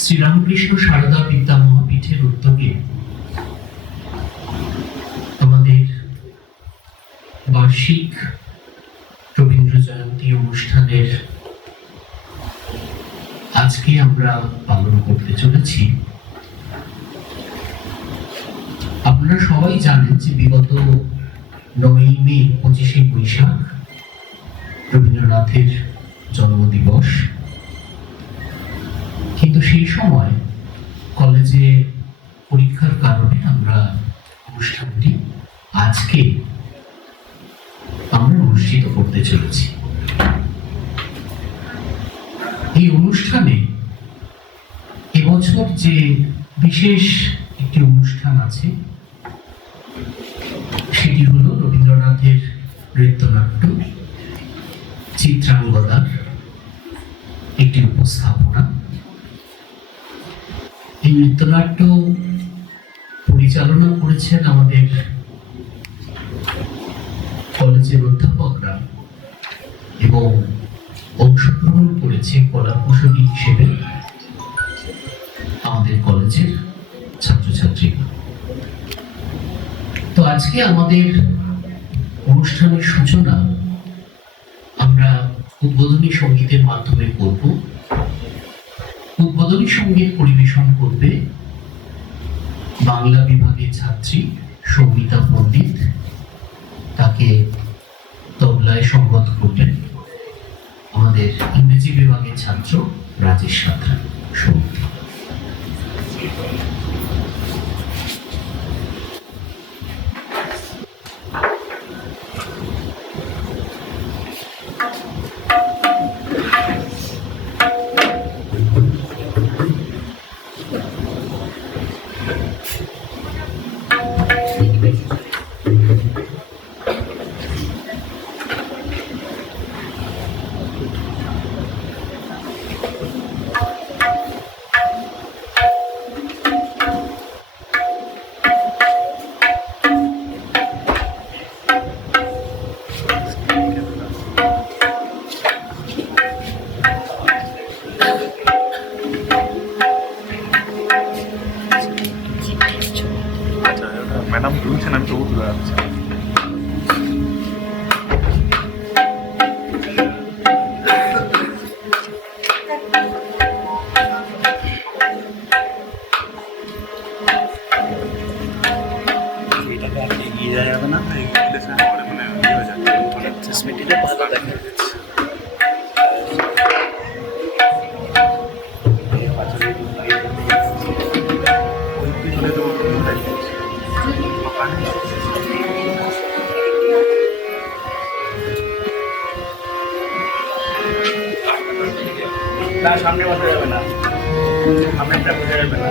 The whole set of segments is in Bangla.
শ্রীরামকৃষ্ণ সারদা বিদ্যা মহাপীঠের উদ্যোগে আমাদের বার্ষিক রবীন্দ্র জয়ন্তী অনুষ্ঠানের আজকে আমরা পালন করতে চলেছি। আপনারা সবাই জানেন যে বিগত 9ই মে 25শে বৈশাখ রবীন্দ্রনাথের জন্মদিবস, কিন্তু সেই সময় কলেজে পরীক্ষার কারণে আমরা অনুষ্ঠানটি আজকে আমরা অনুষ্ঠিত করতে চলেছি। এই অনুষ্ঠানে এবছর যে বিশেষ একটি অনুষ্ঠান আছে সেটি হলো রবীন্দ্রনাথের নৃত্যনাট্য চিত্রাঙ্গদার একটি উপস্থাপনা। এই নৃত্যনাট্য পরিচালনা করেছেন আমাদের কলেজের অধ্যাপকরা এবং অংশগ্রহণ করেছে কলা কুশলী হিসেবে আমাদের কলেজের ছাত্রছাত্রীরা। তো আজকে আমাদের অনুষ্ঠানের সূচনা আমরা উদ্বোধনী সঙ্গীতের মাধ্যমে করব। উদ্বোধনী সঙ্গীত পরিবেশন করবে বাংলা বিভাগের ছাত্রী সৌমিতা পণ্ডিত, তাকে তবলায় সংগত করবেন আমাদের ইংরেজি বিভাগের ছাত্র রাজেশ সাঁতরা। সৌমিতা ম্যাডাম তুলছেন, আমি তবু তুলে যাচ্ছি। এগিয়ে যাওয়া যাবে না, এগিয়ে মানে ইয়ে হয়ে যাচ্ছে, স্মৃতিটা ভালো দেখা যাচ্ছে। না, সামনে বসা যাবে না, সামনেটা বোঝা যাবে না,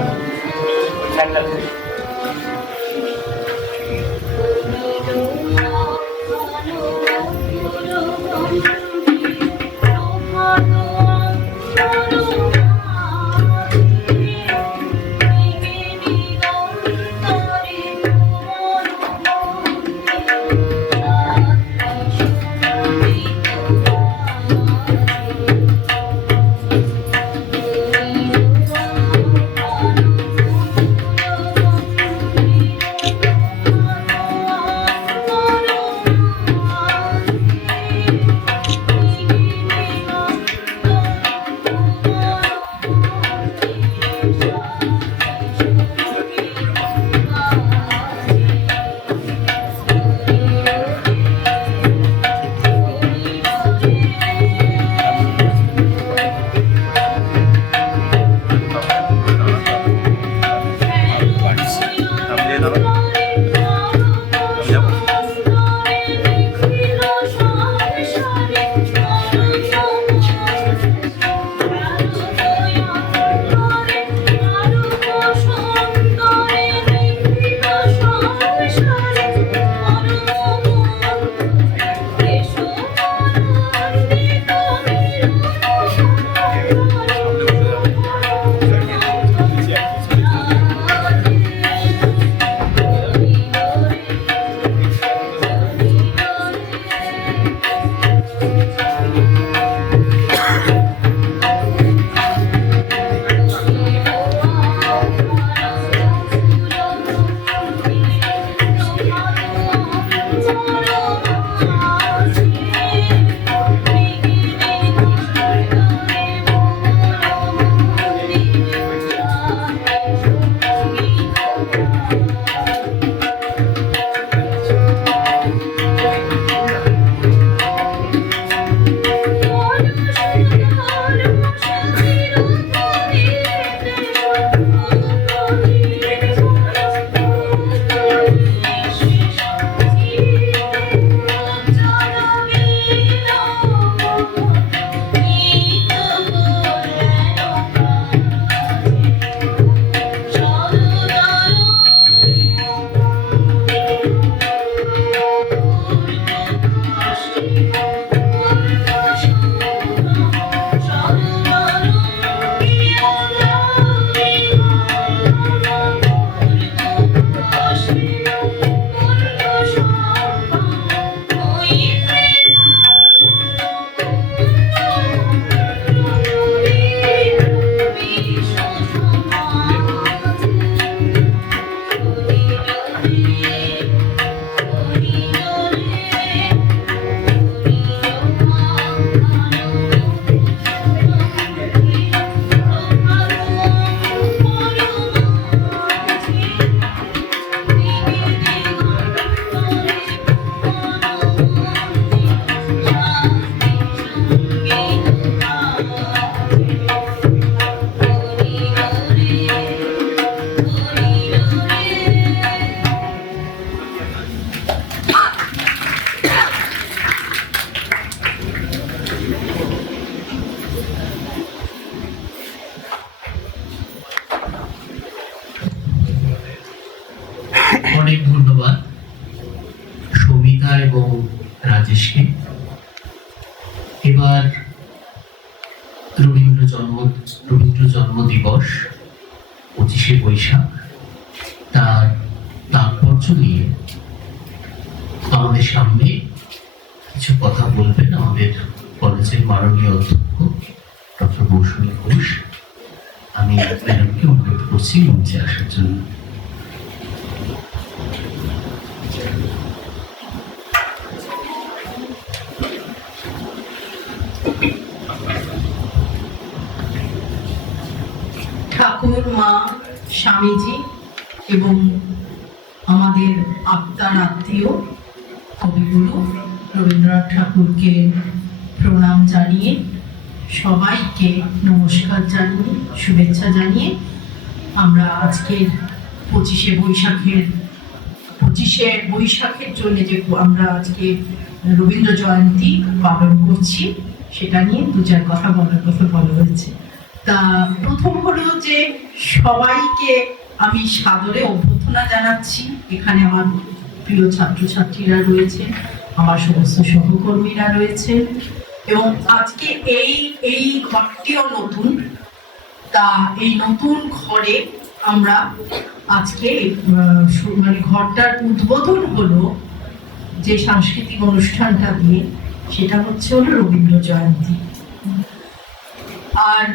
অনেক ধন্যবাদ সবিতা এবং রাজেশকে। এবার রবীন্দ্র জন্ম দিবস 25শে বৈশাখ, তার তাৎপর্য নিয়ে আমাদের সামনে কিছু কথা বলবেন আমাদের কলেজের মাননীয় অধ্যক্ষ ডক্টর মৌসুমী ঘোষ। আমি ম্যাডামকে অনুরোধ করছি মঞ্চে আসার জন্য। ঠাকুর, মা, স্বামীজি এবং আমাদের আত্মার আত্মীয় কবিগুরু রবীন্দ্রনাথ ঠাকুরকে প্রণাম জানিয়ে, সবাইকে নমস্কার জানিয়ে, শুভেচ্ছা জানিয়ে আমরা আজকের 25শে বৈশাখের জন্য যে আমরা আজকে রবীন্দ্র জয়ন্তী পালন করছি সেটা নিয়ে দু চার কথা বলা হয়েছে। তা প্রথম হলো যে সবাইকে আমি সাদরে অভ্যর্থনা জানাচ্ছি। এখানে আমার প্রিয় ছাত্রছাত্রীরা রয়েছে, আমার সমস্ত সহকর্মীরা রয়েছে, এবং আজকে এই ঘরটিও নতুন। তা এই নতুন ঘরে আমরা আজকে মানে ঘরটার উদ্বোধন হলো যে সাংস্কৃতিক অনুষ্ঠানটা দিয়ে, সেটা হচ্ছে হলো রবীন্দ্র জয়ন্তী। আর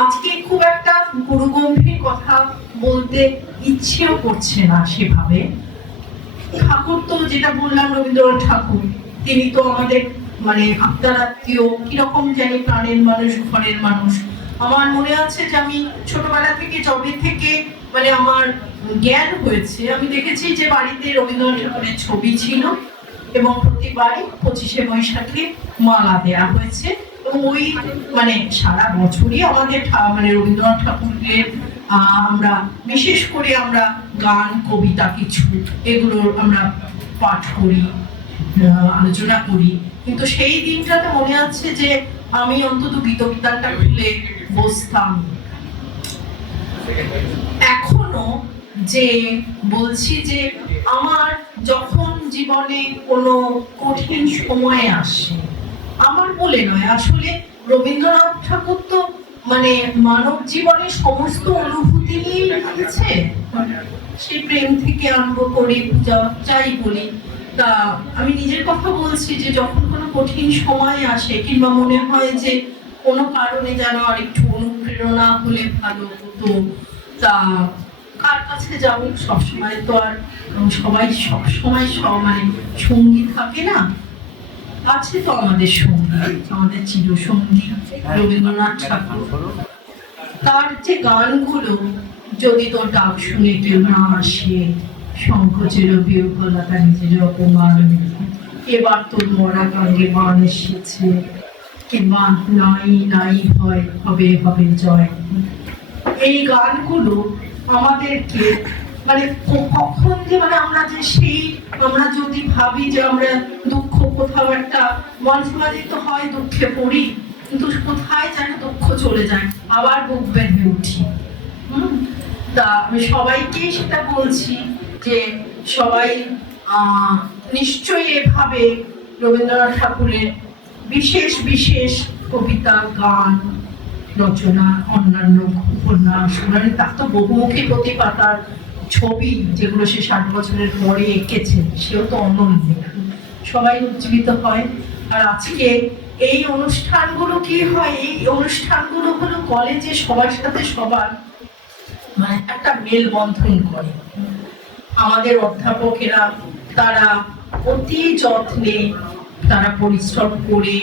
আজকে খুব একটা গুরুগম্ভীর কথা বলতে ইচ্ছেও করছে না সেভাবে। ঠাকুর তো যেটা বললাম, রবীন্দ্রনাথ ঠাকুর, তিনি তো আমাদের মানে আত্মার আত্মীয়, কিরকম জানি প্রাণের মানুষ, ঘরের মানুষ। আমার মনে আছে যে আমি ছোটবেলা থেকে, যবে থেকে মানে আমার জ্ঞান হয়েছে, আমি দেখেছি যে বাড়িতে রবীন্দ্রনাথ ঠাকুরের ছবি ছিল এবং প্রতিবারই 25শে বৈশাখে মালা দেয়া হয়েছে। এবং ওই মানে সারা বছরই আমাদের মানে রবীন্দ্রনাথ ঠাকুরের আমরা বিশেষ করে আমরা গান, কবিতা কিছু এগুলোর আমরা পাঠ করি, আলোচনা করি। কিন্তু সেই দিনটাতে মনে আছে যে আমি অন্তত গীতবিতানটা খুলে বসতাম। এখনো যে বলছি যে আমার যখন জীবনে কোনো কঠিন সময় আসে, আমার বলে নয়, আসলে রবীন্দ্রনাথ ঠাকুর তো মানে মানব জীবনের সমস্ত অনুভূতি নিয়ে লিখেছে, সেই প্রেম থেকে আরম্ভ করে পূজা যাই বলি। তা আমি নিজের কথা বলছি যে যখন কোনো কঠিন সময় আসে কিংবা মনে হয় যে কোনো কারণে যেন আর একটু অনুপ্রেরণা হলে ভালো হতো, তা কার কাছে যাব? সবসময় তো আর সবসময় মানে সঙ্গী থাকে না। আছে তো আমাদের সঙ্গী, আমাদের চিরসঙ্গী রবীন্দ্রনাথ ঠাকুর। তার যে গানগুলো, যদি তোর ডাক শুনে কেউ না আসে, সংকোচের বিহ্বলতা নিজের অপমান, এবার তোর মরা গাঙ্গে বান এসেছে, কিংবা নাই নাই হয় হবে হবে জয়। এই গানগুলো আমাদেরকে মানে কখন যে মানে আমরা যদি ভাবি যে আমরা দুঃখ কোথাও একটা, মাঝে মাঝে তো হয় দুঃখে পড়ি, কিন্তু কোথায় যেন দুঃখ চলে যায়, আবার বুক বেঁধে উঠি। তা আমি সবাইকেই সেটা বলছি যে সবাই নিশ্চয়ই এভাবে রবীন্দ্রনাথ ঠাকুরের বিশেষ বিশেষ কবিতা, গান, রচনা, অন্যান্য উপন্যাস, তার তো বহুমুখী প্রতিপাতার ছবি যেগুলো সে 60 বছরের পরে এঁকেছে, সেও তো অনন্য। সবাই উজ্জীবিত হয়। আর আজকে এই অনুষ্ঠানগুলো কি হয়, এই অনুষ্ঠানগুলো হলো কলেজে সবার সাথে সবার মানে একটা মেলবন্ধন করে। আমাদের অধ্যাপকেরা তারা অতি যত্নে তারা পরিশ্রম করে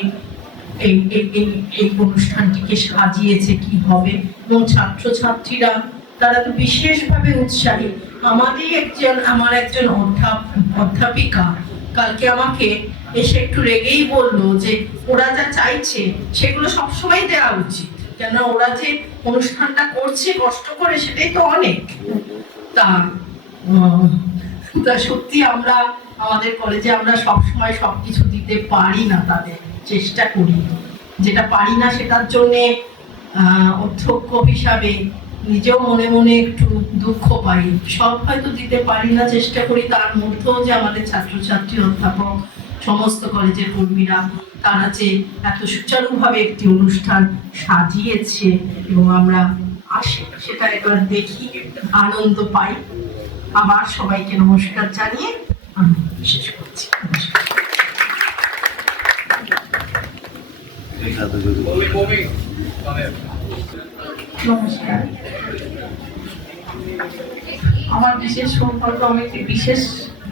এই অনুষ্ঠানটিকে সাজিয়েছে কি হবে, এবং ছাত্রছাত্রীরা তারা তো বিশেষভাবে উৎসাহী। আমার একজন অধ্যাপিকা কালকে আমাকে এসে একটু রেগেই বললো যে ওরা যা চাইছে সেগুলো সবসময় দেওয়া উচিত, কেন ওরা যে অনুষ্ঠানটা করছে কষ্ট করে, সেটাই তো অনেক। তা সত্যি আমরা আমাদের কলেজে আমরা সবসময় সবকিছু দিতে পারি না, তাদের চেষ্টা করি, যেটা পারি না সেটার জন্যে অধ্যক্ষ হিসাবে নিজেও মনে মনে একটু দুঃখ পাই। সব হয়তো দিতে পারি না, চেষ্টা করি, তার মধ্যেও যে আমাদের ছাত্রছাত্রী, অধ্যাপক, সমস্ত কলেজের কর্মীরা তারা যে এত সুচারুভাবে একটি অনুষ্ঠান সাজিয়েছে এবং আমরা আসি সেটা একবার দেখি, আনন্দ পাই। আবার সবাইকে নমস্কার জানিয়ে আমি শেষ করছি। নমস্কার। নমস্কার। আমার বিশেষ সম্পর্ক আমাকে বিশেষ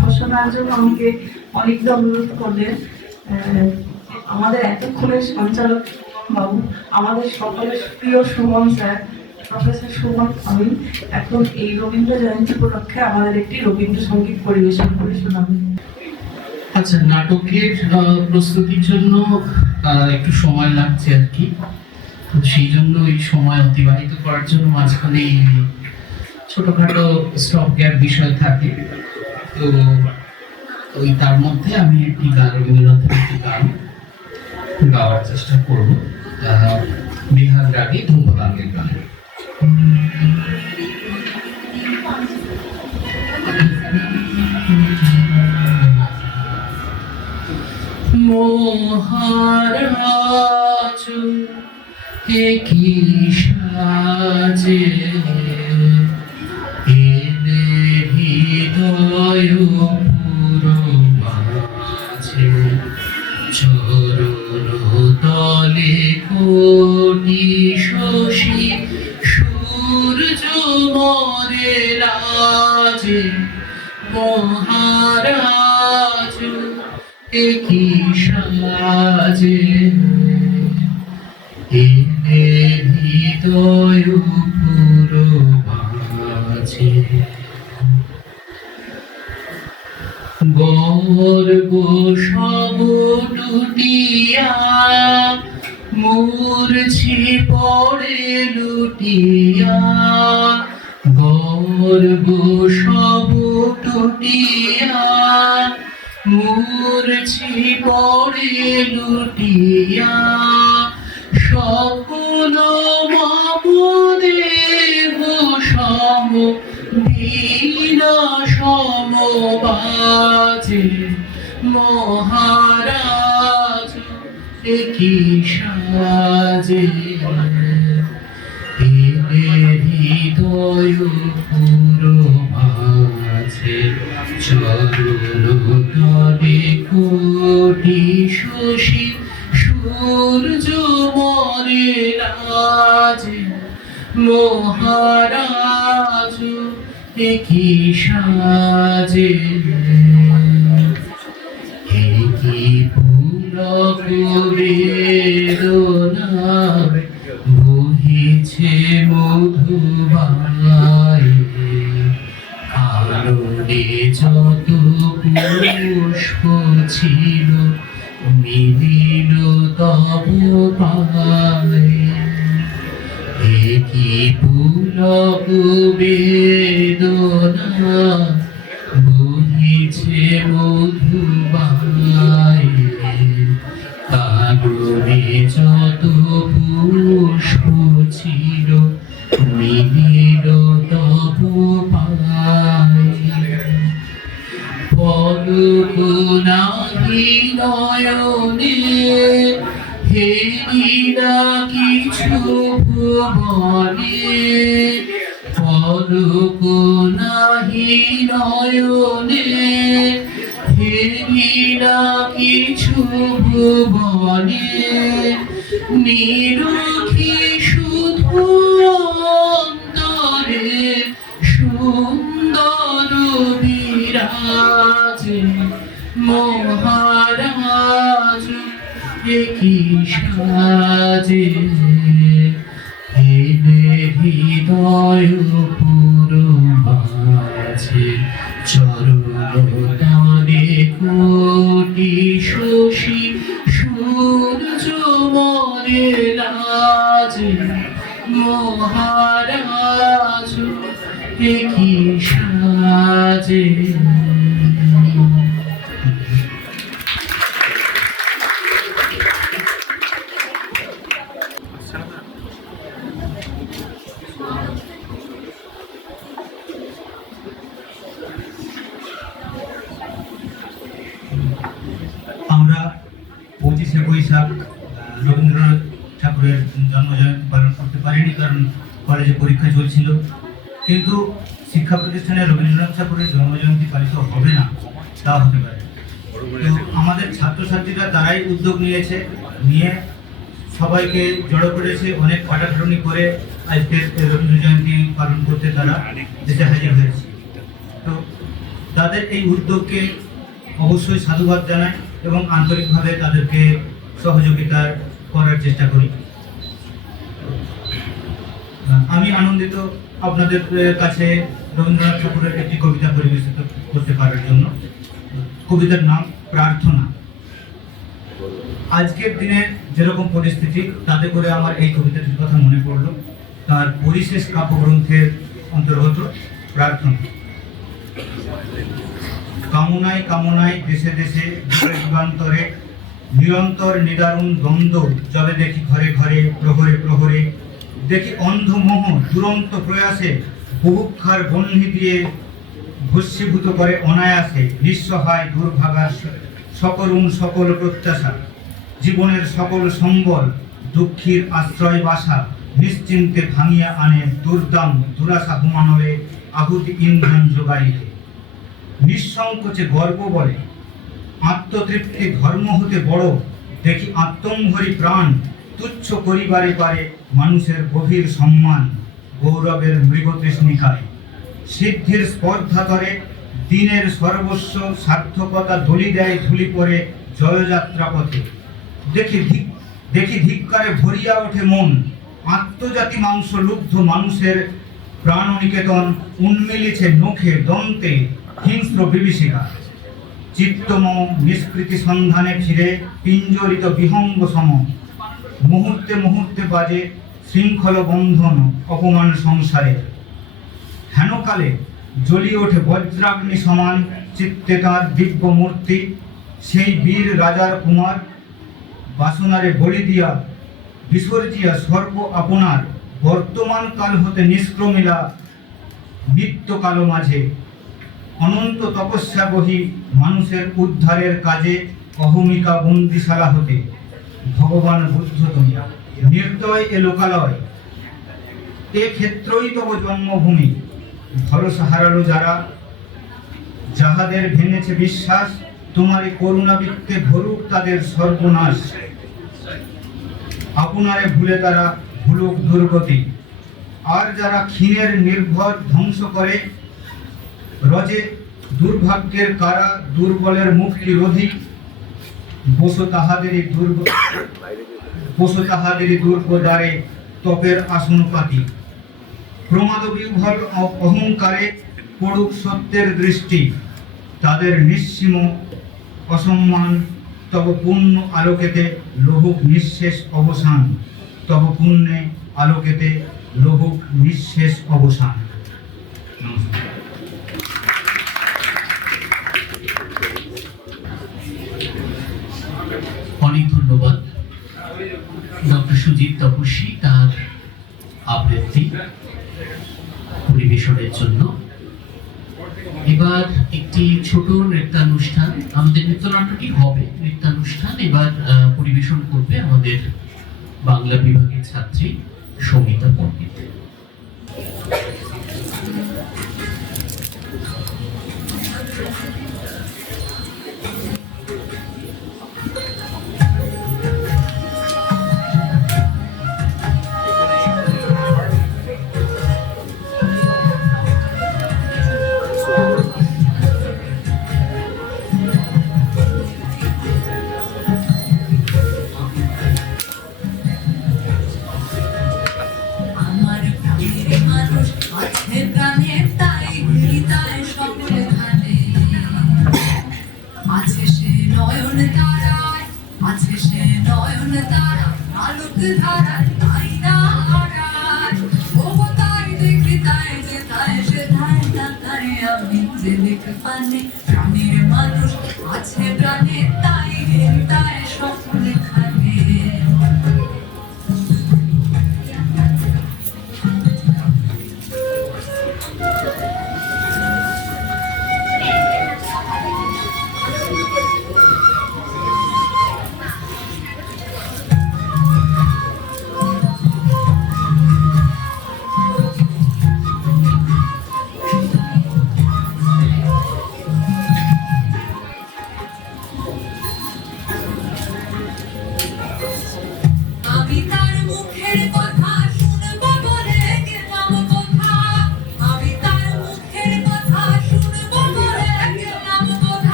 ঘোষণার জন্য আমাকে অনেকটা অনুরোধ করলেন। আমাদের এতক্ষণের সঞ্চালক বাবু, আমাদের সকলের প্রিয় সুমন স্যার, প্রফেসর সুমন, আমি এখন এই রবীন্দ্র জয়ন্তী উপলক্ষে আমাদের একটি রবীন্দ্রসঙ্গীত পরিবেশন করে শোনাবেন। আচ্ছা, নাটকের প্রস্তুতির জন্য একটু সময় লাগছে আর কি, তো সেই জন্য এই সময় অতিবাহিত করার জন্য মাঝখানে এই ছোটখাটো স্টপ গ্যাপ বিষয় থাকে। তো ওই তার মধ্যে আমি একটি গান, রবীন্দ্রনাথের একটি গান গাওয়ার চেষ্টা করব, বিহার রাগে ধ্রুপদাঙ্গের গান। মহারাজ কি সাজে এলে হৃদয় পুরো মাঝে, চরণ তলে কোটি শশী সূর্য মরে লাজে। মহারাজ কি সাজে এলে হৃদয় পুরো মাঝে, গর্ব সব টুটিয়া মূর্ছি পড়ে লুটিয়া। গর্ব সব টুটিয়া মূর্ছি পড়ে লুটিয়া। সকল মমদেহ সম দীনা সমবাজে। মহারাজ কি সাজে এলে হৃদয় পুরো মাঝে, চরণ তলে কোটি শশী সূর্য মরে লাজে। মহারাজ কি সাজে কি পুলক বেদনা বহিছে মধুবাই। কারণে যত পুষ্প ছিল মিলিল তব পায়ে। কি পুলক বেদনা বহিছে মধুবাই। কারণে যত পুষ্প ছিল মিলিল তব পায়ে। পলক নাহি নয়নে হেরিনা কিছু ভুবনে। পলক নাহি নয়নে হেরিনা কিছু ভুবনে। নিরখি শুধু অন্তরে সুন্দর বিরাজে। মহারাজ কি সাজে এলে হৃদয় পুরো মাঝে, চরণ তলে কোটি শশী সূর্য মরে লাজে। মহারাজ কি সাজে। আচ্ছা বৈশাখ রবীন্দ্রনাথ ঠাকুরের জন্মজয়ন্তী পালন করতে পারিনি, কারণ কলেজে পরীক্ষা চলছিল। কিন্তু শিক্ষা প্রতিষ্ঠানে রবীন্দ্রনাথ ঠাকুরের জন্মজয়ন্তী পালিত হবে না, তা হতে পারে। তো আমাদের ছাত্রছাত্রীরা তারাই উদ্যোগ নিয়ে সবাইকে জড়ো করেছে, অনেক পাঠাখাটনি করে আজকের রবীন্দ্র জয়ন্তী পালন করতে তারা এসে হাজির হয়েছে। তো তাদের এই উদ্যোগকে অবশ্যই সাধুবাদ জানাই এবং আন্তরিকভাবে তাদেরকে সহযোগিতা করার চেষ্টা করি। আমি আনন্দিত আপনাদের কাছে রবীন্দ্রনাথ ঠাকুরের একটি কবিতা পরিবেশিত করতে পারার জন্য। কবিতার নাম প্রার্থনা। আজকের দিনে যেরকম পরিস্থিতি, তাতে করে আমার এই কবিতাটির কথা মনে পড়ল। তার পরিশেষ কাব্যগ্রন্থের অন্তর্গত প্রার্থনা। কামনায় কামনায় দেশে দেশে যুগান্তরে নিরন্তর নিদারুণ দ্বন্দ্ব, যবে দেখি ঘরে ঘরে প্রহরে প্রহরে, দেখি অন্ধ মোহ দুরন্ত প্রয়াসে বুভুক্ষার বহ্নি দিয়ে ভস্মীভূত করে অনায়াসে নিঃসহায় দুর্ভাগার সকরুণ সকল প্রত্যাশা, জীবনের সকল সম্বল দুঃখীর আশ্রয় বাসা, নিশ্চিন্তে ভাঙিয়া আনে দুর্দাম দুরাশা হুমানলে আহুতি ইন্ধন যোগাইতে। নিঃসংকোচে গর্ব বলে আত্মতৃপ্তি ধর্ম হতে বড়, দেখি আত্মম্ভরি প্রাণ তুচ্ছ করিবারে পারে মানুষের গভীর সম্মান, গৌরবের মৃগতৃষ্ণিকায় সিদ্ধির স্পর্ধা করে দিনের সর্বস্ব সার্থকতা দলি দেয় ধুলি পরে জয়যাত্রা পথে। দেখি ধিক্কারে ভরিয়া ওঠে মন, আত্মজাতি মাংস লুব্ধ মানুষের প্রাণনিকেতন উন্মিলিছে নখে দন্তে হিংস্র বিভীষিকা। চিত্তমম নিষ্কৃতি সন্ধানে ফিরে পিঞ্জরিত বিহঙ্গ সম, মুহূর্তে মুহূর্তে বাজে শৃঙ্খল বন্ধন অপমান সংসারে। হেনকালে জ্বলিয়ে ওঠে বজ্রাগ্নি সমান চিত্তে তাঁর দিব্য মূর্তি, সেই বীর রাজার কুমার বাসনারে বলি দিয়া বিসর্জিয়া সর্ব আপনার, বর্তমান কাল হতে নিষ্ক্রমিলা নিত্যকাল মাঝে। অনন্ত তপস্যা বহি মানুষের উদ্ধারের কাজে, অহমিকা বন্দিশালা হতে ভগবান বুদ্ধ তুমি নির্দয় এ লোকালয়, এ ক্ষেত্রই তব জন্মভূমি। ভরসা হারালো যারা, যাহাদের ভেঙেছে বিশ্বাস, তোমারই করুণাবৃত্তে ভরুক তাদের সর্বনাশ। আপনারে ভুলে তারা ভুলুক দুর্গতি, আর যারা ক্ষীণের নির্ভর ধ্বংস করে রজে দুর্ভাগ্যের কারা, দুর্বলের মুক্তি রোধী। বসো তাহাদেরই দুর্গ দ্বারে তপের আসন পাতি, প্রমাদ বিহ্বল অহংকারে পড়ুক সত্যের দৃষ্টি। তাদের নিঃসীম অসম্মান তব পুণ্য আলোকেতে লোহুক নিঃশেষ অবসান, তব পুণ্যে আলোকেতে লোহুক নিঃশেষ অবসান। নমস্কার। অনেক ধন্যবাদ ডক্টর সুজিত তপস্বী তার আবৃত্তি পরিবেশনের জন্য। এবার একটি ছোট নৃত্যানুষ্ঠান, আমাদের নৃত্যনাটকই হবে নৃত্যানুষ্ঠান। এবার পরিবেশন করবে আমাদের বাংলা বিভাগের ছাত্রী সমিতা পণ্ডিত। প্রাণের মানুষ আছে প্রাণে, তাই তাই সকলে খাবে।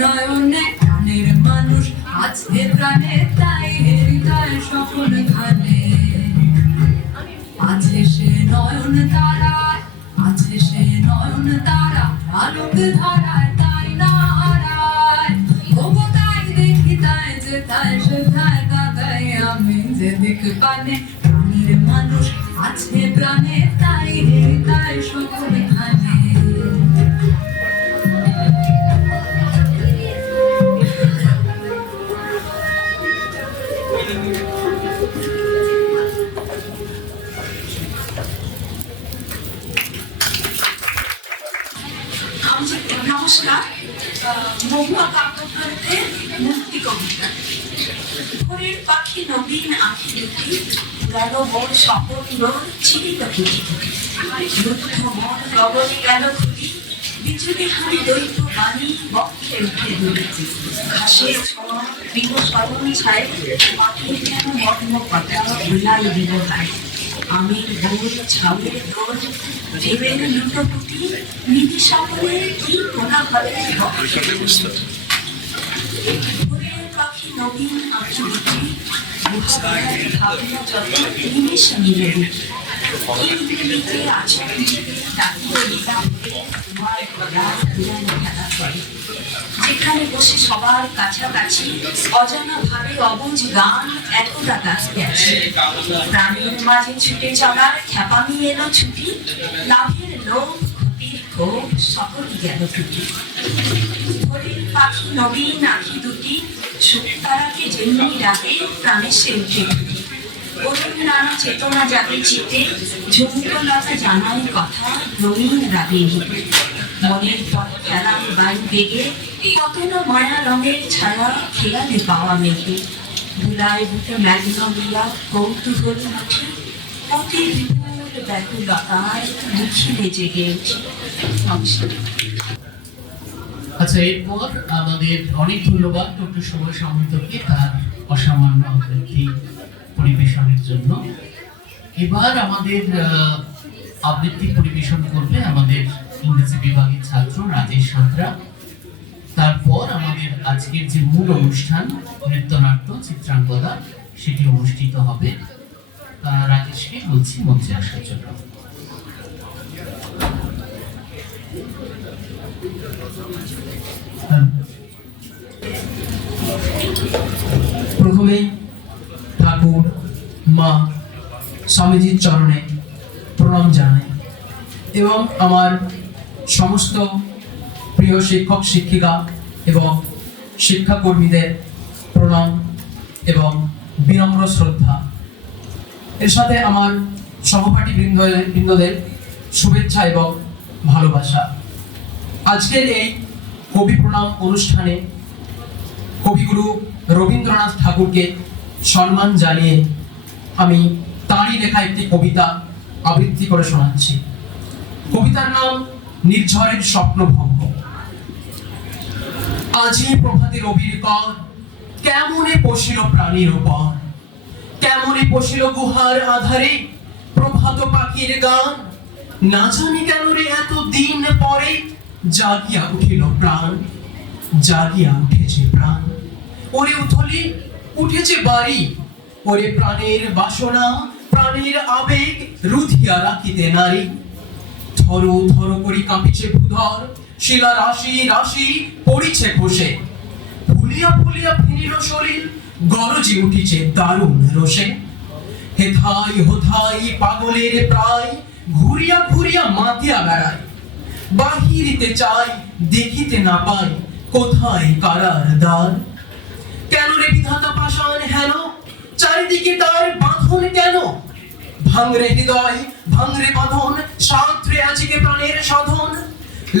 নয়নে প্রাণের মানুষ আছে প্রাণে তাই হৃদয় সকল খানে আছে সে নয়ন তারা আছে সে নয়ন তারা আলোক ধারায় তাই না হারায় ওগো তাই দেখি তাই যে তাই সেথায় তাকাই আমি যেদিক পানে প্রাণের মানুষ আছে প্রাণে তাই হৃদয় সকল খানে নমস্কার। মহুয়া কাব্যগ্রন্থের মুক্তি কবিতা। ভোরের পাখি নবীন আঁখি দুটি গেল মোর স্বপন রোদ চিরিত কুটি রুদ্ধ মন গগনে গেল খুলি বিচুলি হানি দৈত বাণী বক্ষে উঠে দুলি ঘাসের ছোঁয়া প্রিয় স্মরণ ছায় পাখির যেন মর্ম কথা বিলাই দিব ভাই আমের বোল ছাউলের দোল ভেবের লুটোপুটি নীতি সকলের কি কোনা হবে ভোরের পাখি নবীন আঁখি দুটি গুহাবাড়ার ভাবনা যত নিমেষ মিলে দুটি এই নিমিতে আছে ডাকিয়ে নিলাম তোমার গলা পুরানো খেলা করে যেখানে বসে সবার কাছাকাছি অজানা ভাবে অবুঝ গান একদা গাছে আছে প্রাণীর মাঝে ছুটে চলার খ্যাপামি এলো ছুটি লাভের লোভ ক্ষতির ক্ষোভ সকলই গেল টুটি ভোরের পাখি নবীন আঁখি দুটি শুকতারাকে যেমনি ডাকে প্রাণে সে উঠে অরুণ নানা চেতনা যাবে চিতে ঝুমকলতা জানাই কথা রঙিন রাগে হিতে মনের পথ খেলাম বায়ু বেগে কত না মায়া রঙের ছায়া খেয়ালে পাওয়া মেঘে ধুলায় বুকে ম্যাগনোলিয়া কৌতূহল মুঠি অতি বিপুল ব্যাকুলতায় মুখিলে জেগে উঠি নমস্কার। আচ্ছা, এরপর আমাদের অনেক ধন্যবাদ ডক্টর সময় সমৃদ্ধকে তার অসামান্য আবৃত্তি পরিবেশনের জন্য। এবার আমাদের আবৃত্তি পরিবেশন করবে আমাদের ইংরেজি বিভাগের ছাত্র রাজেশ সাঁতরা। তারপর আমাদের আজকের যে মূল অনুষ্ঠান নৃত্যনাট্য চিত্রাঙ্গদা সেটি অনুষ্ঠিত হবে। রাজেশকে বলছি মঞ্চে আসার জন্য। প্রথমেই ঠাকুর মা স্বামীজির চরণে প্রণাম জানাই এবং আমার সমস্ত প্রিয় শিক্ষক শিক্ষিকা এবং শিক্ষাকর্মীদের প্রণাম এবং বিনম্র শ্রদ্ধা। এর সাথে আমার সহপাঠী বৃন্দদের শুভেচ্ছা এবং ভালোবাসা। আজকের এই কবি প্রণাম অনুষ্ঠানে কবিগুরু রবীন্দ্রনাথ ঠাকুরকে সম্মান জানিয়ে আমি তাঁরই লেখা একটি কবিতা আবৃত্তি করে শোনাচ্ছি। কবিতার নাম নির্ঝরের স্বপ্নভঙ্গ। আজি প্রভাতে রবির কর কেমনে পশিল প্রাণীর উপর, কেমনে পশিল গুহার আধারে প্রভাত পাখির গান। না জানি কেন রে এত দিন পরে জাগিয়া উঠিল প্রাণ, জাগিয়া উঠেছে প্রাণ। ওরে উথলি উঠেছে বাড়ি, ওরে প্রাণের বাসনা প্রাণের আবেগ রুধিয়া রাখিতে নারী। থরো থরো করি কাঁপিছে ভূধর, শিলা রাশি রাশি পড়িছে খসে। ফুলিয়া ফুলিয়া ফিরিল শরীর, গরজে উঠিছে দারুণ রোষে। হেথাই হোথাই পাগলের প্রায় ঘুরিয়া ঘুরিয়া মাতিয়া বেড়ায়। বাহিরিতে চাই দেখিতে না পাই কোথায় কারার দ্বার। কেন রে বিধাতা পাষাণ হেন, চারিদিকে তার বাঁধন কেন? ভাঙরে হৃদয় ভাঙরে বাঁধন, সাঁতরে আজকে প্রাণের সাধন।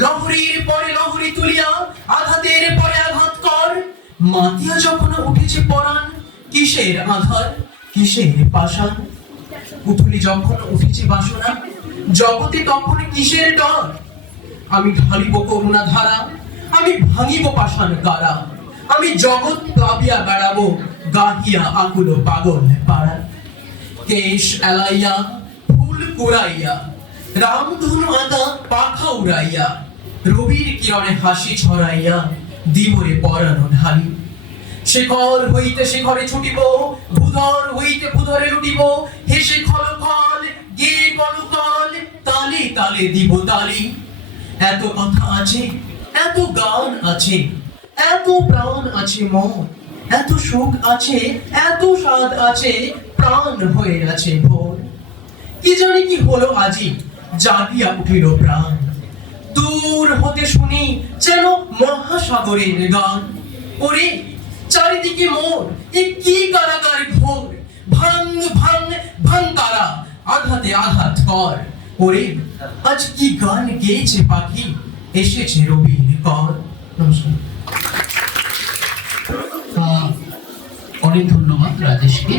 লহরীর পরে লহরী তুলিয়া আঘাতের পরে আঘাত কর। মাতিয়া যখন উঠেছে পরাণ, কিসের আধার কিসের পাষাণ। উঠলি যখন উঠেছে বাসনা, জগতে তখন কিসের ডর। আমি ঢালিব করুণা ধারা, আমি ভাঙিব পাষাণ কারা। আমি জগৎ প্লাবিয়া বেড়াবো, গাহিয়া আকুল পাগল পাড়া। কেশ এলাইয়া ফুল কুড়াইয়া, রামধনু আদা পাখা উড়াইয়া, রবির কিরণে হাসি ছড়াইয়া দিবরে পরানো ঢালি। শিখর হইতে শিখরে ছুটিব, ভূধর হইতে ভূধরে লুটিব, হেসে খলখল গে কলকল, তালে তালে দিব তালি। এত কথা আছে, এত গান আছে, এত প্রাণ আছে মন, এত সুখ আছে, এত স্বাদ আছে, প্রাণ হয়ে আছে ভোর। কি জানি কি হলো আজি, জাগিয়া উঠিল প্রাণ। দূর হতে শুনি যেন মহাসাগরের গান। ওরে চারিদিকে মোর এ কি কারাগার ঘোর, ভাঙ ভাঙ ভাঙ তারা, আঘাতে আঘাত কর। ওরে আজ কি গান গেয়েছে পাখি, এসেছে রবির কর। নমস্কার। অনেক ধন্যবাদ রাজেশকে।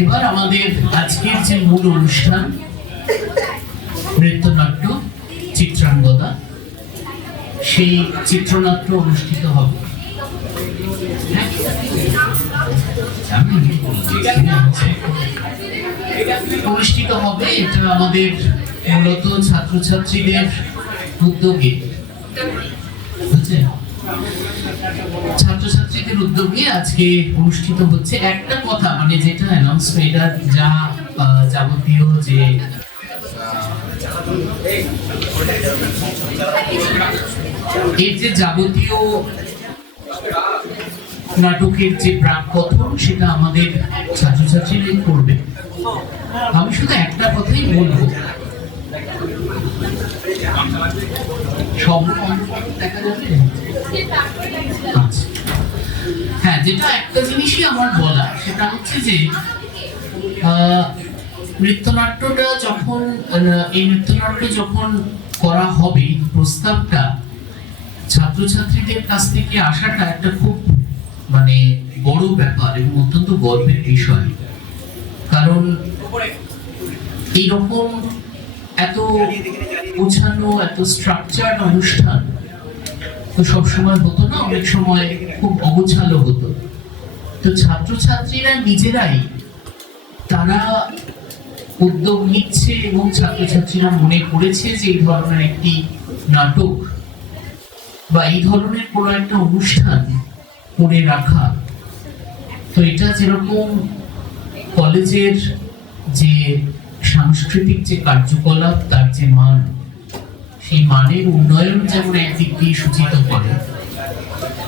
এবার আমাদের আজকের যে মূল অনুষ্ঠান, নৃত্যনাট্য চিত্রাঙ্গদা, সেই চিত্রনাট্য অনুষ্ঠিত হবে। অনুষ্ঠিত হবে এটা আমাদের মূলত ছাত্রছাত্রীদের উদ্যোগে, বুঝছেন? ছাত্রছাত্রীদের উদ্যোগে আজকে অনুষ্ঠিত হচ্ছে। একটা কথা মানে যেটা অ্যানাউন্সমেন্ট, যা যাবতীয় যে এর যে যাবতীয় নাটকের যে প্রাককথন, সেটা আমাদের ছাত্রছাত্রীরাই করবে। আমি শুধু একটা কথাই বলবো, সব দেখা যাবে। আচ্ছা, হ্যাঁ, যেটা একটা জিনিসই আমার বলা, সেটা হচ্ছে যে নৃত্যনাট্যটা যখন এই নৃত্যনাট্য যখন করা হবে, প্রস্তাবটা ছাত্রছাত্রীদের কাছ থেকে আসাটা একটা খুব মানে বড় ব্যাপার এবং অত্যন্ত গর্বের বিষয়। কারণ এইরকম এত গোছানো, এত স্ট্রাকচার্ড অনুষ্ঠান তো সবসময় হতো না, অনেক সময় খুব অগোছালো হতো। তো ছাত্রছাত্রীরা নিজেরাই তারা উদ্যোগ নিচ্ছে এবং ছাত্রছাত্রীরা মনে করেছে যে এই ধরনের একটি নাটক বা এই ধরনের কোনো একটা অনুষ্ঠান করে রাখা। তো এটা যেরকম কলেজের যে সাংস্কৃতিক যে কার্যকলাপ, তার যে মান, সেই মানের উন্নয়ন যেমন একদিক দিয়ে সূচিত করে,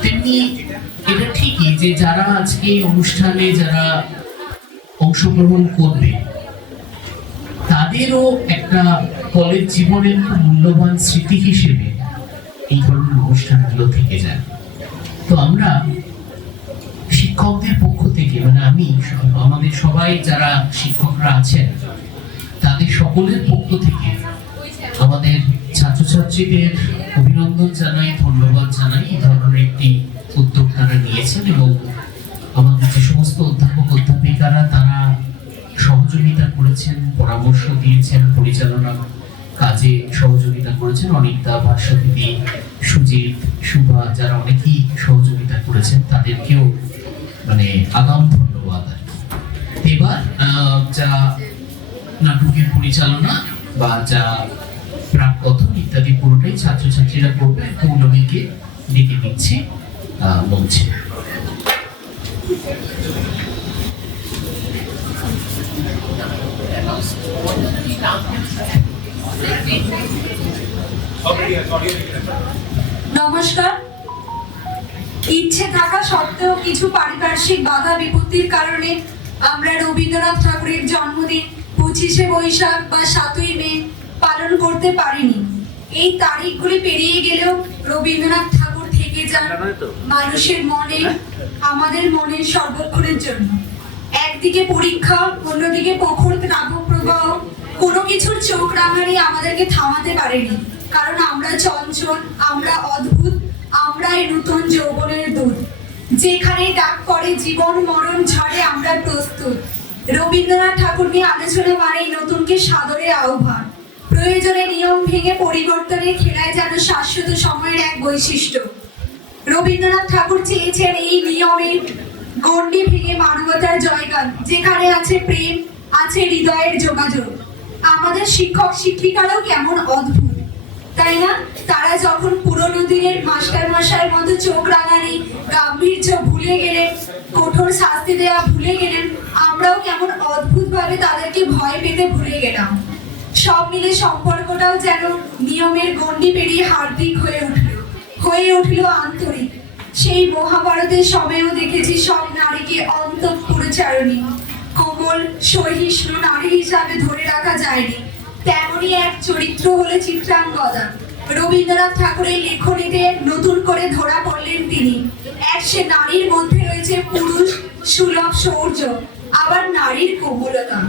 তেমনি এটা ঠিকই যে যারা আজকে এই অনুষ্ঠানে যারা অংশগ্রহণ করবে, তাদেরও একটা কলেজ জীবনের খুব মূল্যবান স্মৃতি হিসেবে এই ধরনের অনুষ্ঠানগুলো থেকে যায়। তো আমরা শিক্ষকদের পক্ষ থেকে, মানে আমি, আমাদের সবাই যারা শিক্ষকরা আছেন তাদের সকলের পক্ষ থেকে আমাদের ছাত্রছাত্রীদের অভিনন্দন জানাই, ধন্যবাদ জানাই। এই ধরনের একটি উদ্যোগ তারা নিয়েছেন এবং আমাদের যে সমস্ত অধ্যাপক অধ্যাপিকারা তারা সহযোগিতা করেছেন, পরামর্শ দিয়েছেন, পরিচালনা কাজে সহযোগিতা করেছেন, অনিতা, ভাস্বতী, সুজিত, শুভা, যারা অনেকেই সহযোগিতা করেছেন, তাদেরকেও মানে আগাম ধন্যবাদ। এবার যা নাটকের পরিচালনা বা যা প্রাককথন ইত্যাদি পুরোটাই ছাত্রছাত্রীরা করবে। পৌলমীকে ডেকে দিচ্ছি মঞ্চে। নমস্কার। ইচ্ছে থাকা সত্ত্বেও কিছু পারিপার্শ্বিক বাধা বিপত্তির কারণে আমরা রবীন্দ্রনাথ ঠাকুরের জন্মদিন 25শে বৈশাখ বা 7ই মে পালন করতে পারিনি। এই তারিখগুলি পেরিয়ে গেলেও রবীন্দ্রনাথ ঠাকুর থেকে যান মানুষের মনে, আমাদের মনের সর্বক্ষণের জন্য। একদিকে পরীক্ষা, অন্যদিকে প্রখর কাব্যপ্রবাহ, কোনো কিছুর চোখ রাঙানি আমাদেরকে থামাতে পারেনি। কারণ আমরা চঞ্চল, আমরা অদ্ভুত, আমরা এই নতুন যৌবনের দূত। যেখানেই ডাক পড়ে জীবন মরণ ঝড়ে আমরা প্রস্তুত। রবীন্দ্রনাথ ঠাকুর নিয়ে আলোচনা মানেই নতুনকে সাদরের আহ্বান। প্রয়োজনে নিয়ম ভেঙে পরিবর্তনের খেলায় যেন শাশ্বত সময়ের এক বৈশিষ্ট্য। রবীন্দ্রনাথ ঠাকুর চেয়েছেন এই নিয়মের গণ্ডি ভেঙে মানবতার জয়গান, যেখানে আছে প্রেম, আছে হৃদয়ের যোগাযোগ। আমাদের শিক্ষক শিক্ষিকারাও কেমন অদ্ভুত, তাই না? তারা যখন পুরনো দিনের মাস্টার মশাইয়ের মতো চোখ রাঙানি, গাম্ভীর্য ভুলে গেলেন, কঠোর শাস্তি দেওয়া ভুলে গেলেন, আমরাও কেমন অদ্ভুতভাবে তাদেরকে ভয় পেতে ভুলে গেলাম। সব মিলে সম্পর্কটাও যেন নিয়মের গণ্ডি পেরিয়ে হার্দিক হয়ে উঠল আন্তরিক। সেই মহাভারতের সময়ও দেখেছি সব নারীকে অন্তঃপুরচারিণী, কোমল সহিষ্ণু নারী হিসাবে ধরে রাখা যায়নি। তেমনই এক চরিত্র হলো চিত্রাঙ্গদা। রবীন্দ্রনাথ ঠাকুরের লেখনীতে নতুন করে ধরা পড়লেন তিনি। এক সে নারীর মধ্যে রয়েছে পুরুষ সুলভ শৌর্য, আবার নারীর কোমলতা,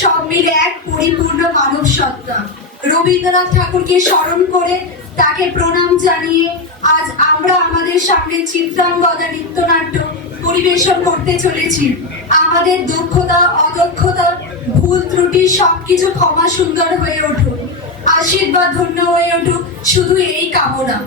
সব মিলে এক পরিপূর্ণ মানব সত্তা। রবীন্দ্রনাথ ঠাকুরকে স্মরণ করে তাকে প্রণাম জানিয়ে আজ আমরা আমাদের সামনে চিত্রাঙ্গদা নৃত্যনাট্য পরিবেশন করতে চলেছি। আমাদের দক্ষতা, অদক্ষতা, ভুল ত্রুটি সবকিছু ক্ষমা সুন্দর হয়ে উঠুক, আশীর্বাদ ধন্য হয়ে উঠুক, শুধু এই কামনা।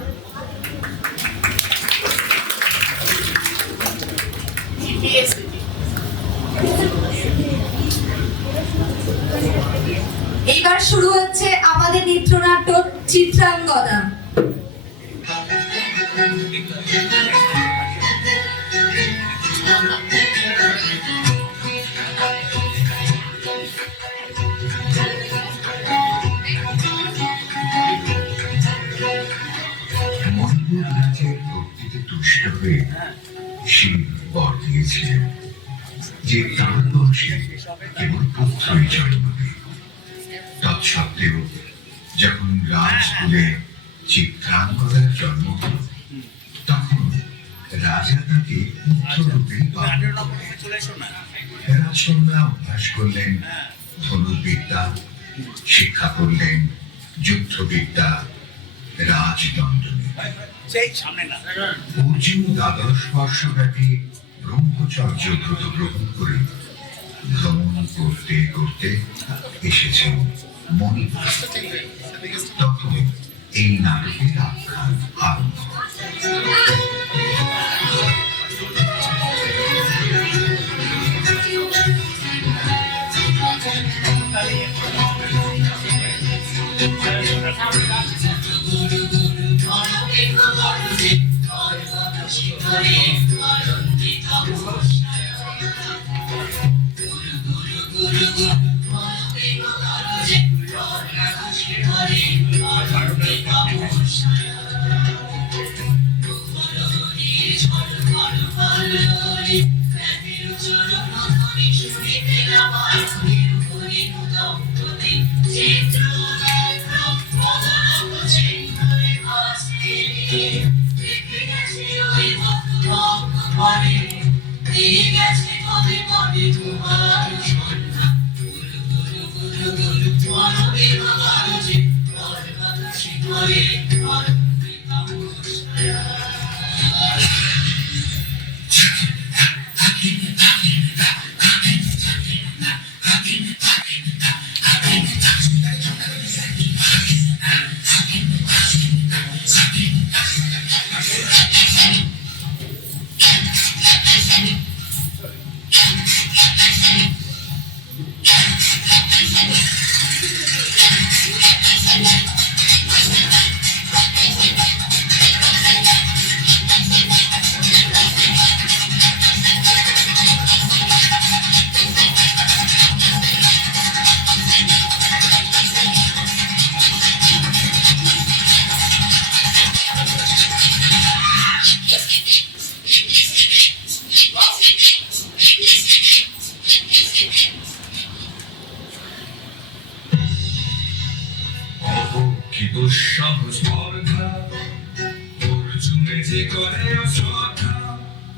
এইবার শুরু হচ্ছে আমাদের নৃত্যনাট্য চিত্রাঙ্গদা। মণিপুর রাজ্যের ভক্তিতে তুষ্ট হয়ে শিব বর দিয়েছিলেন যে তার বংশে কেবল পুত্রই জন্মাবে। তৎসত্ত্বেও যখন রাজকুলে চিত্রাঙ্গদার জন্ম হল, তখন রাজা তাকে পুত্ররূপেই রাজকন্যা অভ্যাস করলেন ধনুর্বিদ্যা, শিক্ষা করলেন যুদ্ধবিদ্যা, রাজদণ্ডনী। অর্জুন দ্বাদশ বর্ষব্যাপী ব্রহ্মচর্য ব্রত গ্রহণ করে ভ্রমণ করতে করতে এসেছেন মণিপুর। তখন এই নাটকের আখ্যান আরম্ভ।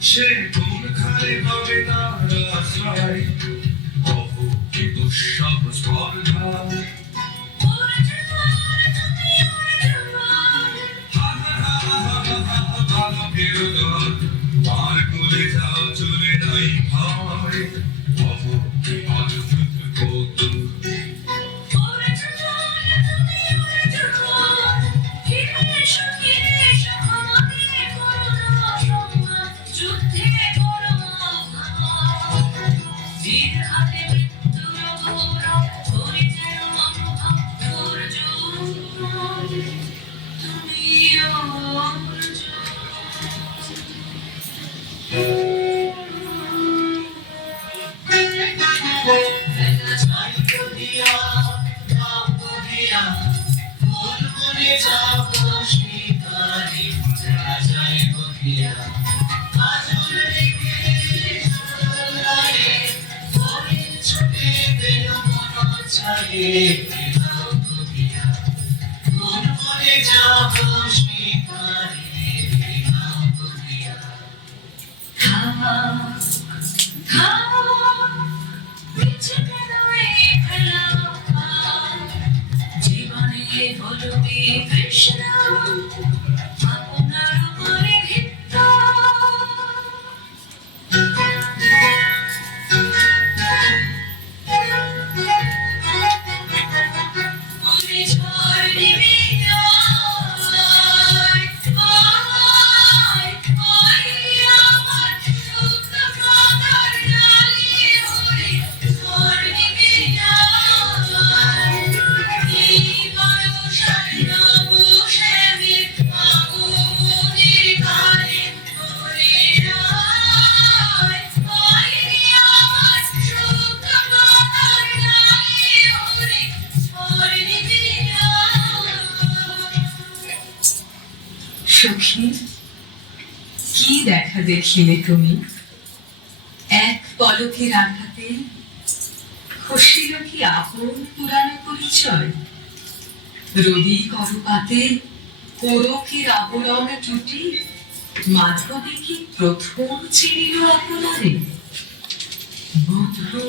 সে কোন খালে পাবে তার আশ্রয়, কি দুঃসাহস স্পর্ধা। পার করে যাও চলে নাই ভয়, অদ্ভুত কৌতুক। তুমি জীবনে হলো কৃষ্ণ আপনার উপরে ভিত্তা আমি ঝড় নিবি সখী কি দেখা দেখিলে তুমি এক পলকের আঘাতে খসিল কি আপন পুরানো পরিচয় রবি করপাতে কোরকের আবরণ টুটি মাধবী কি প্রথম চিনিল আপনারে বধূ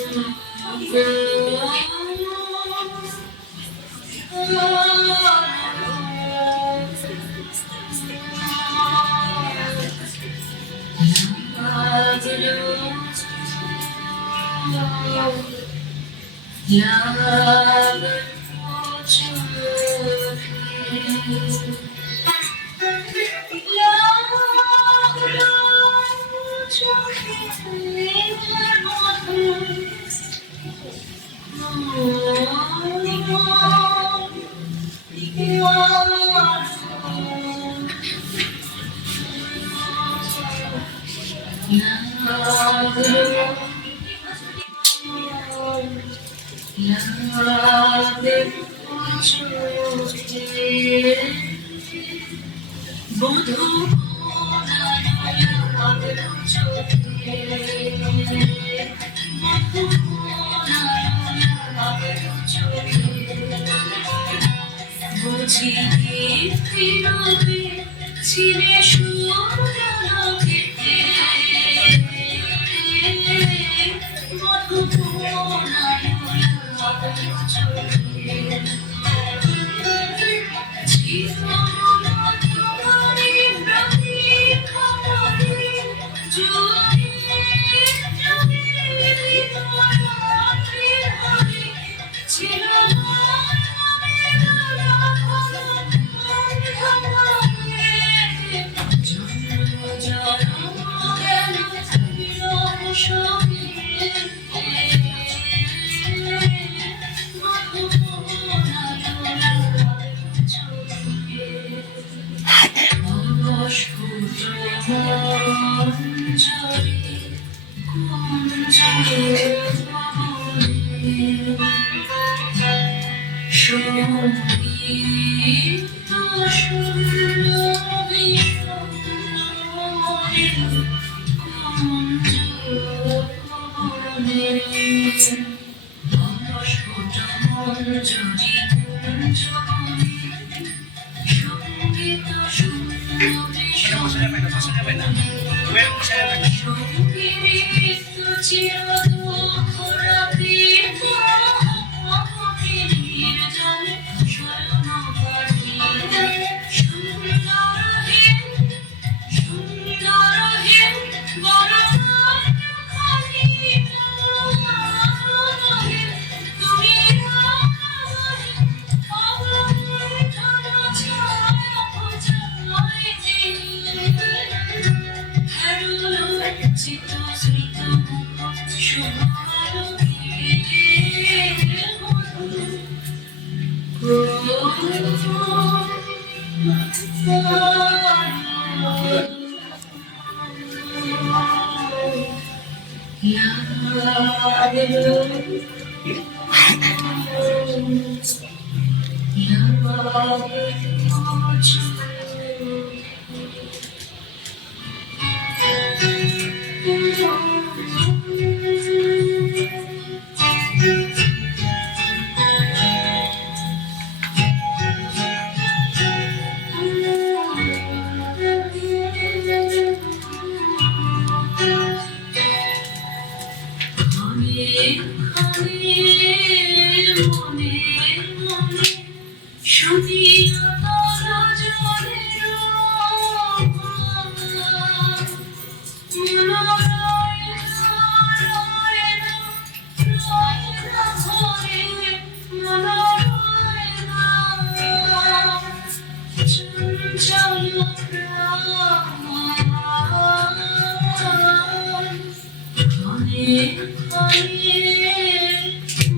মনে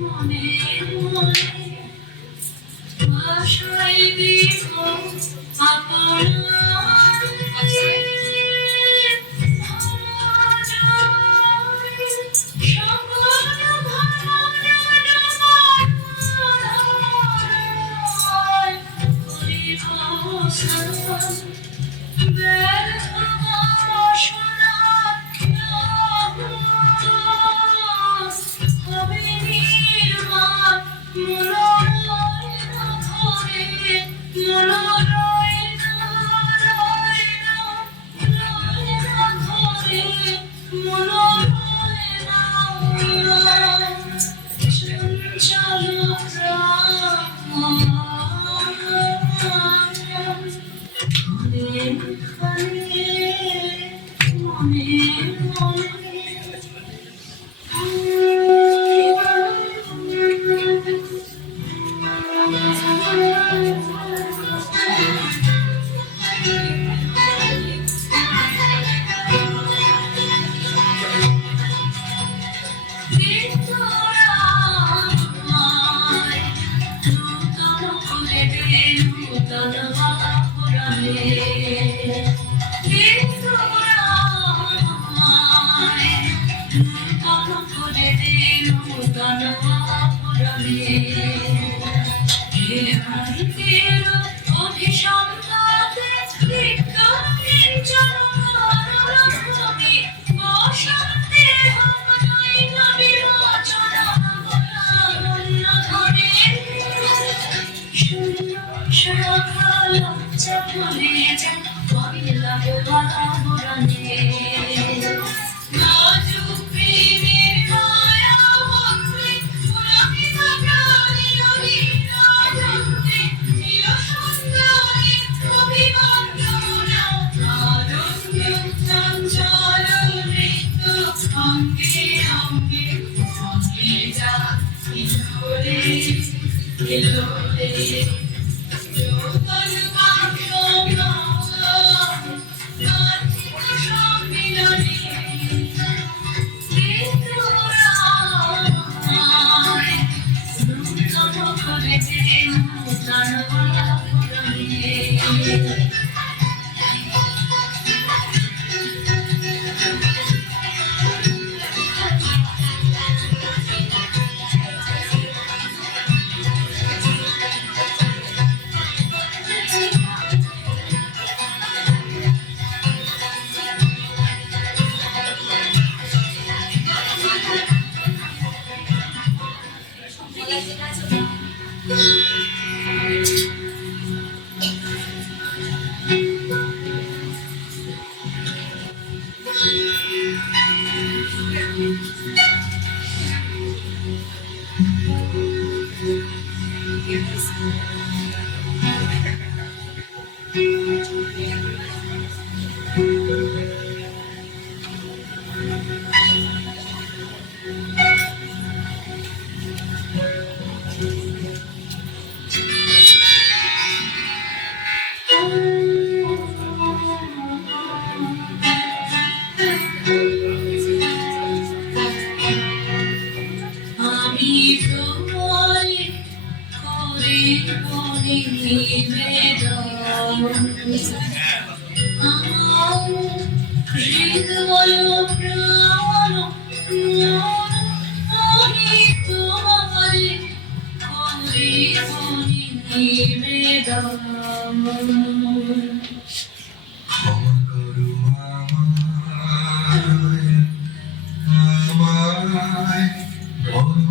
মনে আশায় দেখো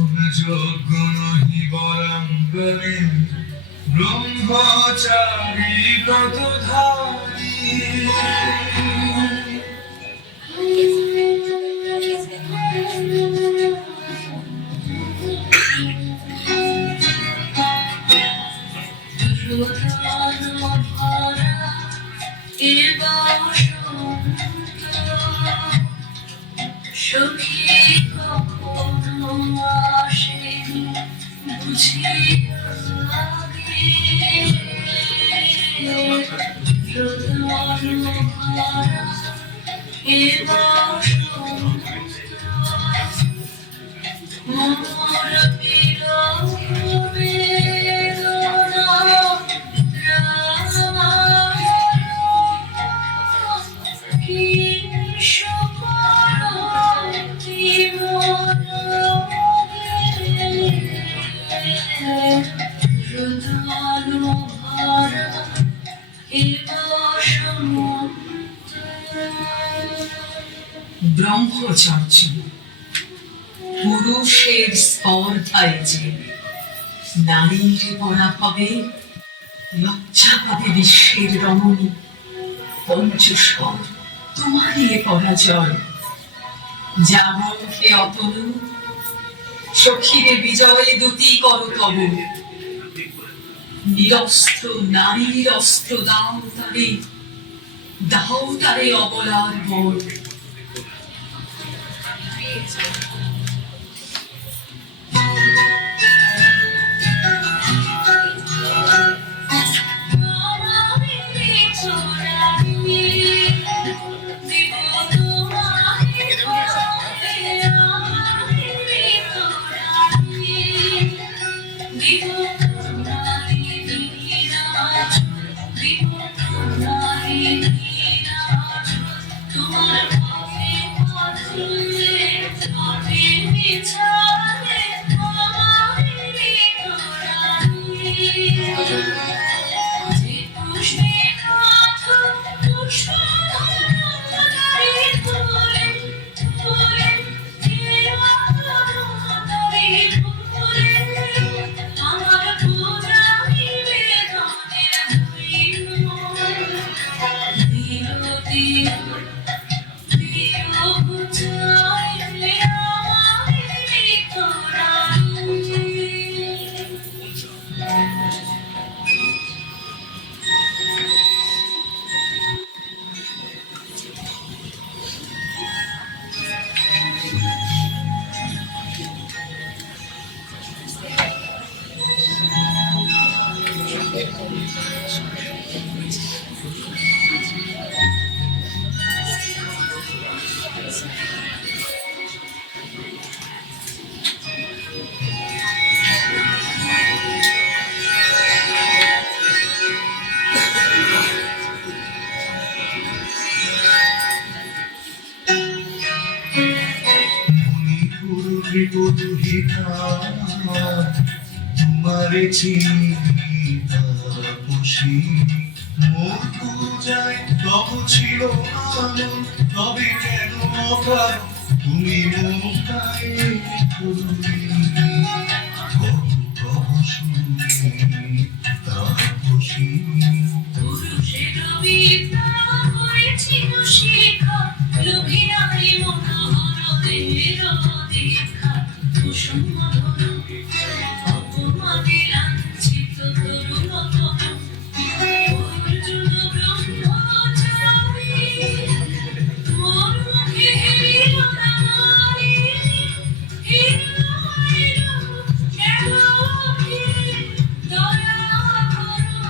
আপনার যোগ্য নহি বরঙ্গনে ব্রহ্মচারী ব্রতধারী সখী কখনো আসেনি বুঝিয়া লাগে ব্রহ্মচর্য পুরুষের স্পর্ধায় যে নারীর পরাভবে লজ্জা পাবে বিশ্বের রমণী। পঞ্চস্বর তোমারই এ পরাজয়, যা ব্রহ্মে অতনু সখীরে বিজয় দুতি কর তব। নিরস্ত্র নারীর অস্ত্র দাও তারে অবলার বর। তোমারে চিনি তাপসী মোর পূজায় তব ছিল আলো, তবে কেন অকারণ তুমি মোকায় করুনি কহ শুনি তাপসী। পুরুষের বিদ্যা করেছিল শিখা, লোভী নারী মনোহর দেহের দেখা। কুসুম মধুর অপমানে লাঞ্ছিত তরুণ তনু, অর্জুন ব্রহ্মচারী মোর মুখে হেরিল নারী। হিরণাইল কেন ফিরে দয়া করো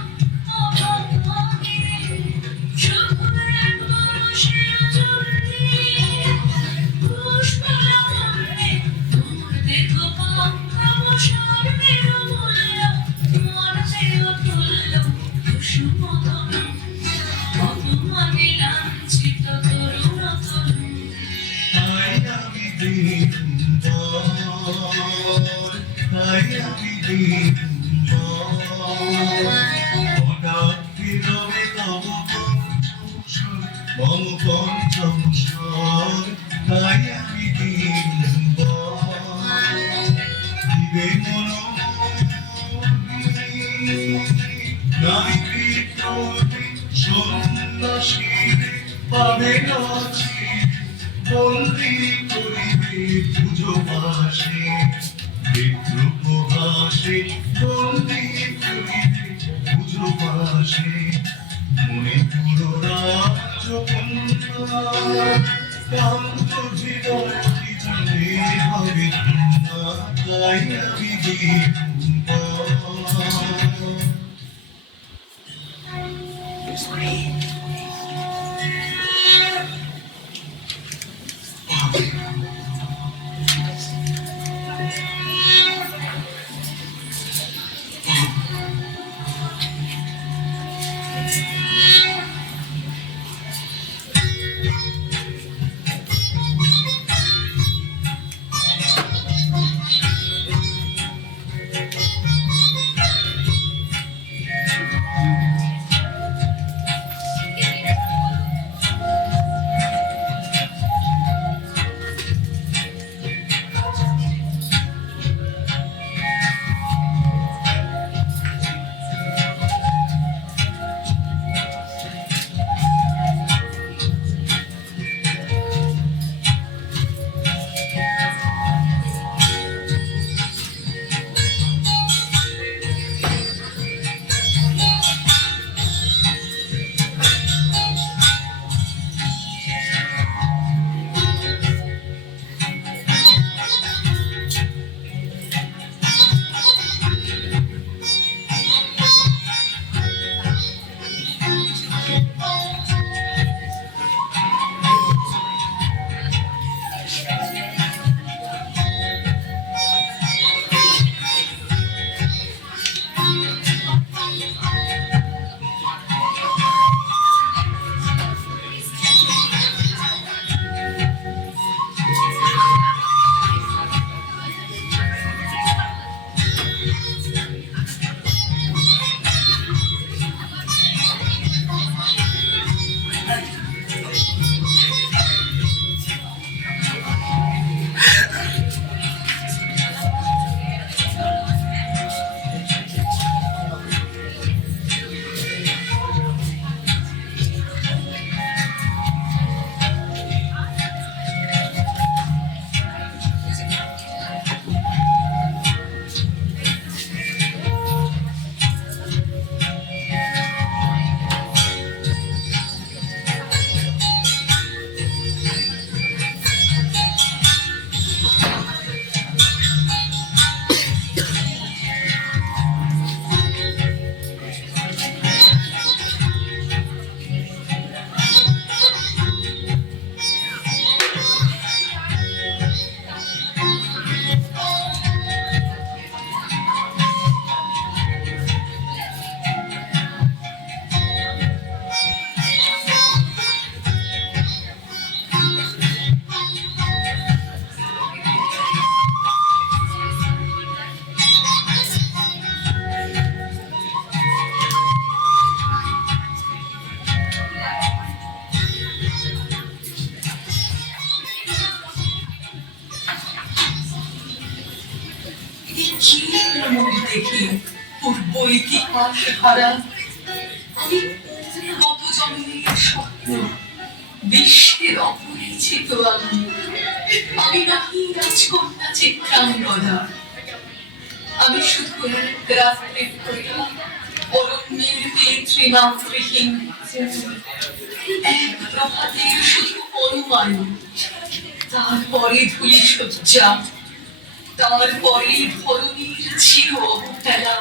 অভাবকে, শুভ এক মানুষের জন্যে পুষ্পলাবণ্যে তোর দেখো অবসর নির্মূল্য, মরতে অতুল্য কুসুম তনু, অপমানে লাঞ্ছিত তরুণ তনু। তাই আমি দিনভর, তাই আমি দিনভর হঠাৎ ফিরবে তব পঞ্চম মম পঞ্চম স্বর। তাই আমি দিনভর দিবে নারী বিদ্রোহী সন্ন্যাসী পাবে নাচি বন্দি করিবে পুজো পাশে, বিদ্রোহ হাসে বন্দি করিবে পুজো পাশে। মনে পুরো রাজ্য কান্ত হৃদয় জানে হবে না, তাই আমি মুখ দেখি পূর্ব ইতিহাস হারা। আমি কত জন্মের স্বপ্ন বিশ্বের অপরিচিত আমি নাকি রাজকন্যা চিত্রাঙ্গদা। আমি শুধু এক রাত্রির কথা অরণ্যের তৃণামৃহীন এক প্রভাতের শুধু অনুমান। তারপরে ধুলি সজ্জা, তারপরে ধরণীর চির অবহেলা।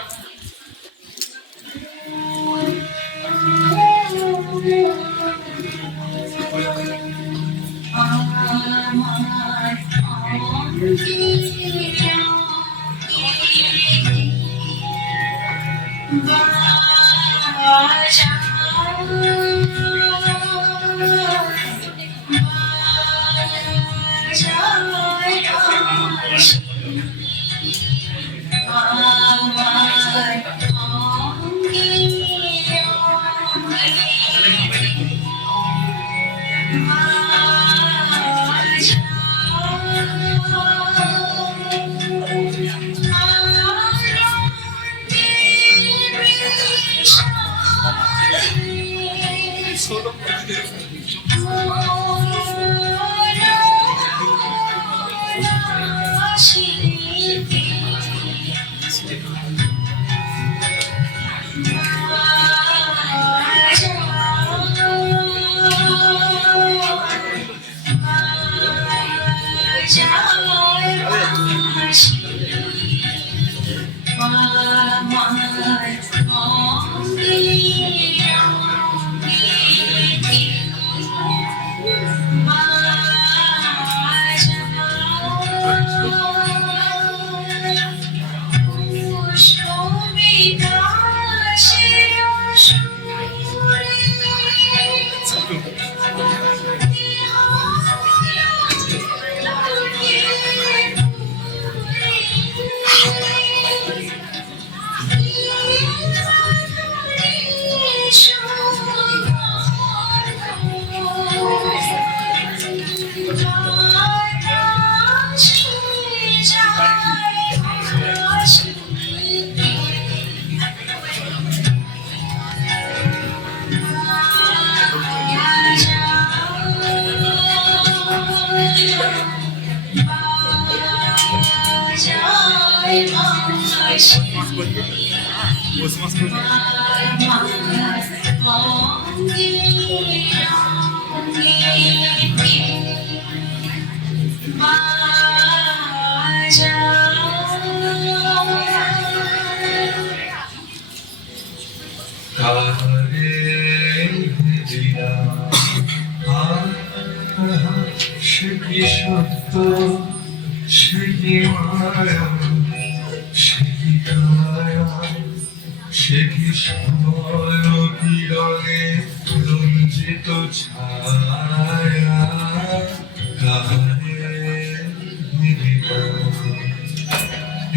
রঞ্জিত ছায়া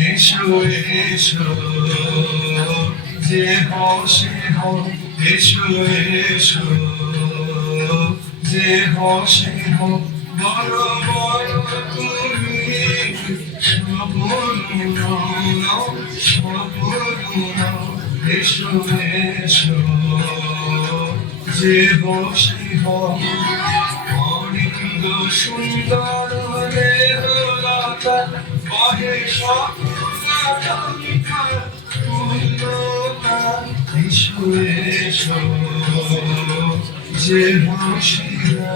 এসো এসো যে হসে হো এসো এসো যে হসে হো বড় বড় তুমি সবরুণ এসো এসো যে হসে হো অনিন্দ সুন্দর দেহলতা বহে এসো এসো যে হসিরা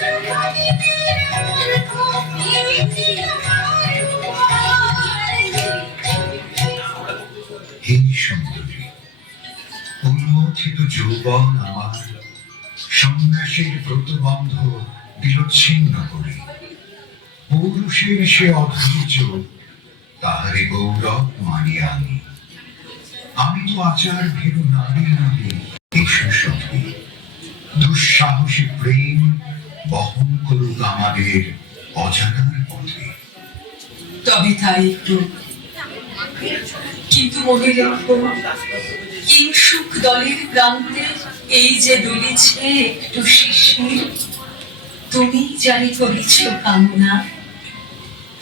হে সুন্দরী, উন্মোচিত যৌবন আমার সন্ন্যাসীর ব্রতবন্ধ বিচ্ছিন্ন করে, পৌরুষের সে অধৈর্য তাহারে গৌরব মানিয়ে আনি। আমি তো আচার ভেরু নারী নদী, এসো সখী, দুঃসাহসী প্রেম বহন করুক আমাদের অজানার পথে। তবে তাই একটু, কিন্তু মনে রেখো, কিংসুক দলের প্রান্তে এই যে দুলিছে একটু শিশির, তুমি জানি করিছ কামনা,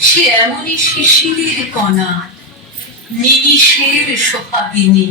সে এমনই শিশিরের কণা, নিমিষের সোহাগিনী।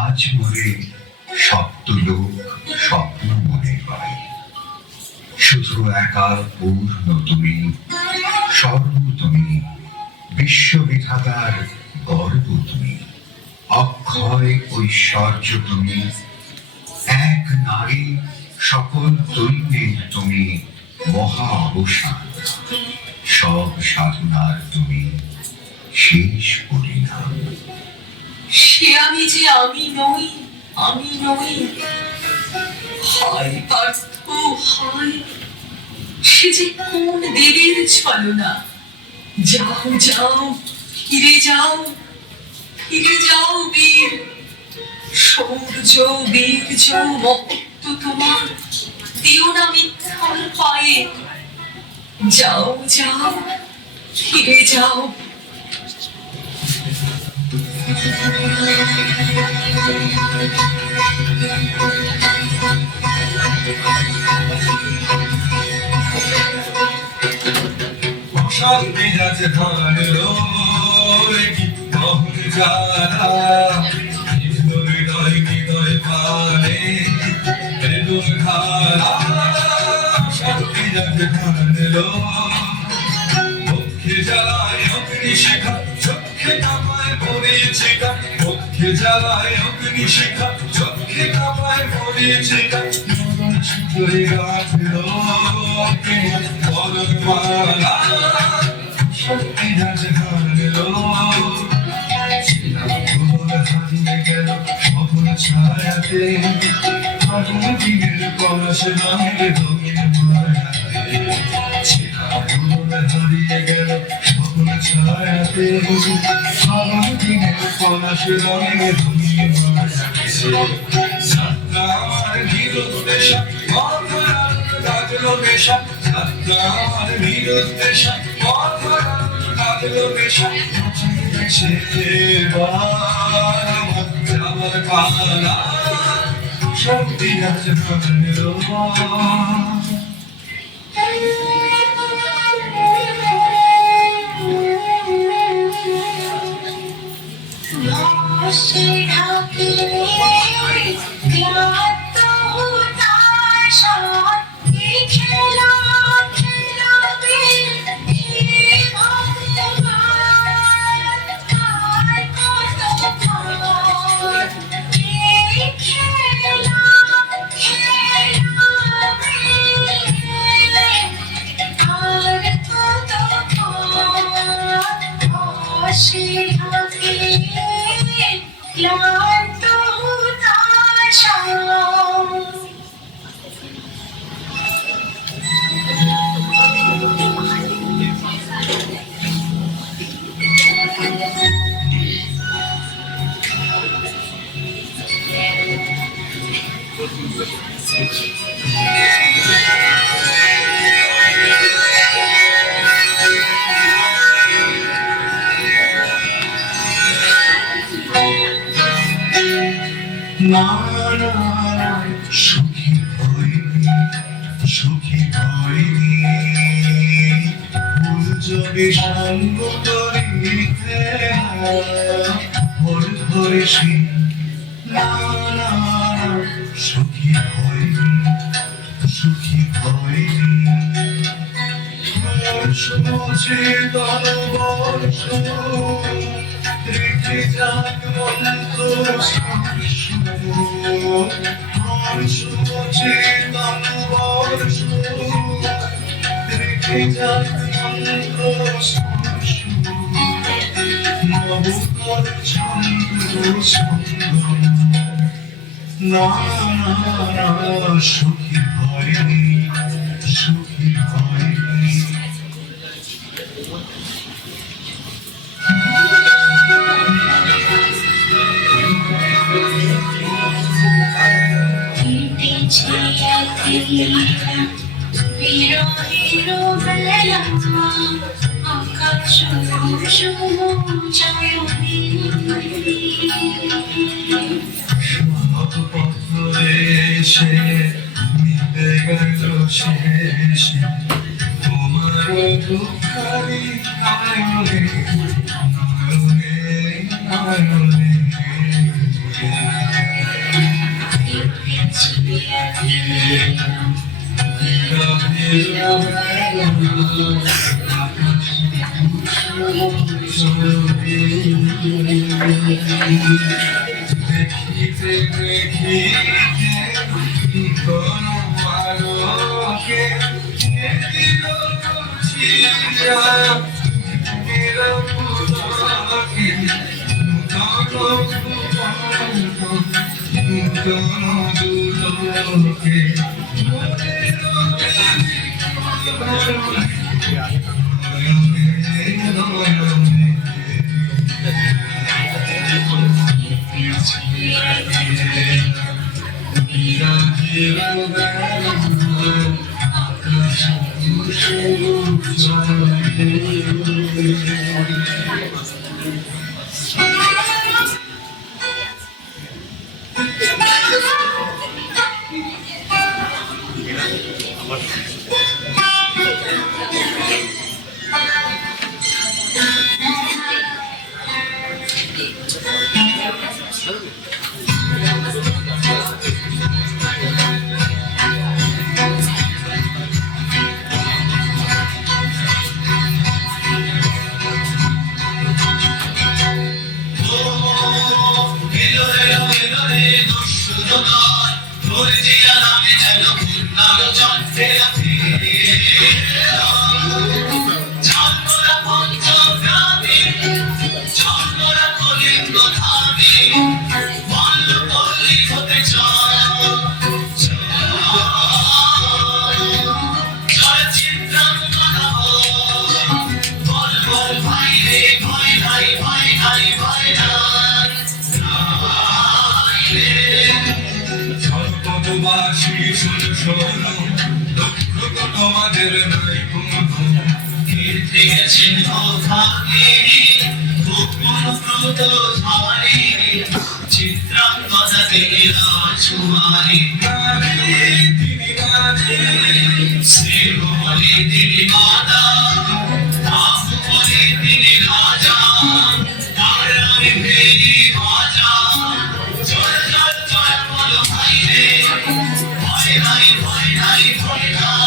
আজ মোরে সপ্তলোক স্বপ্ন মনে হয়, শুধু একা পূর্ণ তুমি, সর্ব তুমি, বিশ্ববিধাতার গর্ব তুমি, অক্ষয় ঐশ্বর্য তুমি, এক নারী সকল দৈন্যের তুমি, মহা অবসান, সব সাধনার তুমি, শেষ পরিণাম। সে আমি যে আমি নই, আমি নই, হায় পার্থ হায়, সে যে কোন দেবীর ছলনা। যাও যাও, ফিরে যাও, ফিরে যাও বীর, সৌর্য বীর্য মহত্ব তোমার দিও না মিথ্যার পায়ে। যাও যাও, ফিরে যাও। শান্তি যাতে ভালো কি বহু যারা হৃদয় হৃদয় পালে বেদুন খালা, শান্তি যাতে ভালো মুখে জ্বালায় অগ্নি শিখা, চোখে কাঁপায় পড়েছে গা, মুখে জ্বালায় অগ্নি শিখা, চোখে কাঁপায় পড়েছে গা, সুতরে রাখলো বলমালা, শক্তি যাতে ভালো হারিয়ে গেল সফল ছায়াতে, আগুন দিনের কলস রঙে রঙিন মায়াতে, হারিয়ে গেল সফল ছায়াতে, আগুন দিনের কলস রঙে রঙিন মায়াতে, যাত্রা আমার নিরুদ্দেশা, মাথার লাগলো নেশা, যাত্রা আমার নিরুদ্দেশা, মাথার লাগলো নেশা, যাবার পালা, শক্তি আছে ভালো। খেলা ঢাকে ক্লান্ত হতাশা না না না সুখী হইনি সুখী হইনি ফুল যদি সঙ্গ করিতে ভোর ধরেছি না না না সুখী হইনি সুখী হইনি বর্ষ চেতন বর্ষ রেখে যাক মন্ত্র বর্ষ চেতন বর্ষ রেখে যাক মন্ত্র নবকর ছন্দ সঙ্গম না না না সুখী হয়নি সুখী হয়নি বিরহের বেলা আকাশ এসে মিলে গেল শেষে তোমার দুঃখারি নয়নে নয়নে দেখিতে দেখিতে কোন আলোকে দিল চিরা নিরপুরকে নূতন দুলোকে তোমাদের নাই কোনো কীর্তি চিহ্ন থাকে চিত্রাঙ্গনা দিলা ছুমারি তিনি মাঝে সে বলে তিনি মাতা নাম বলে তিনি রাজা তার আমি ফেরি ভাজা চল চল চল বলো ভাই রে ভয় নাই ভয় নাই ভয় নাই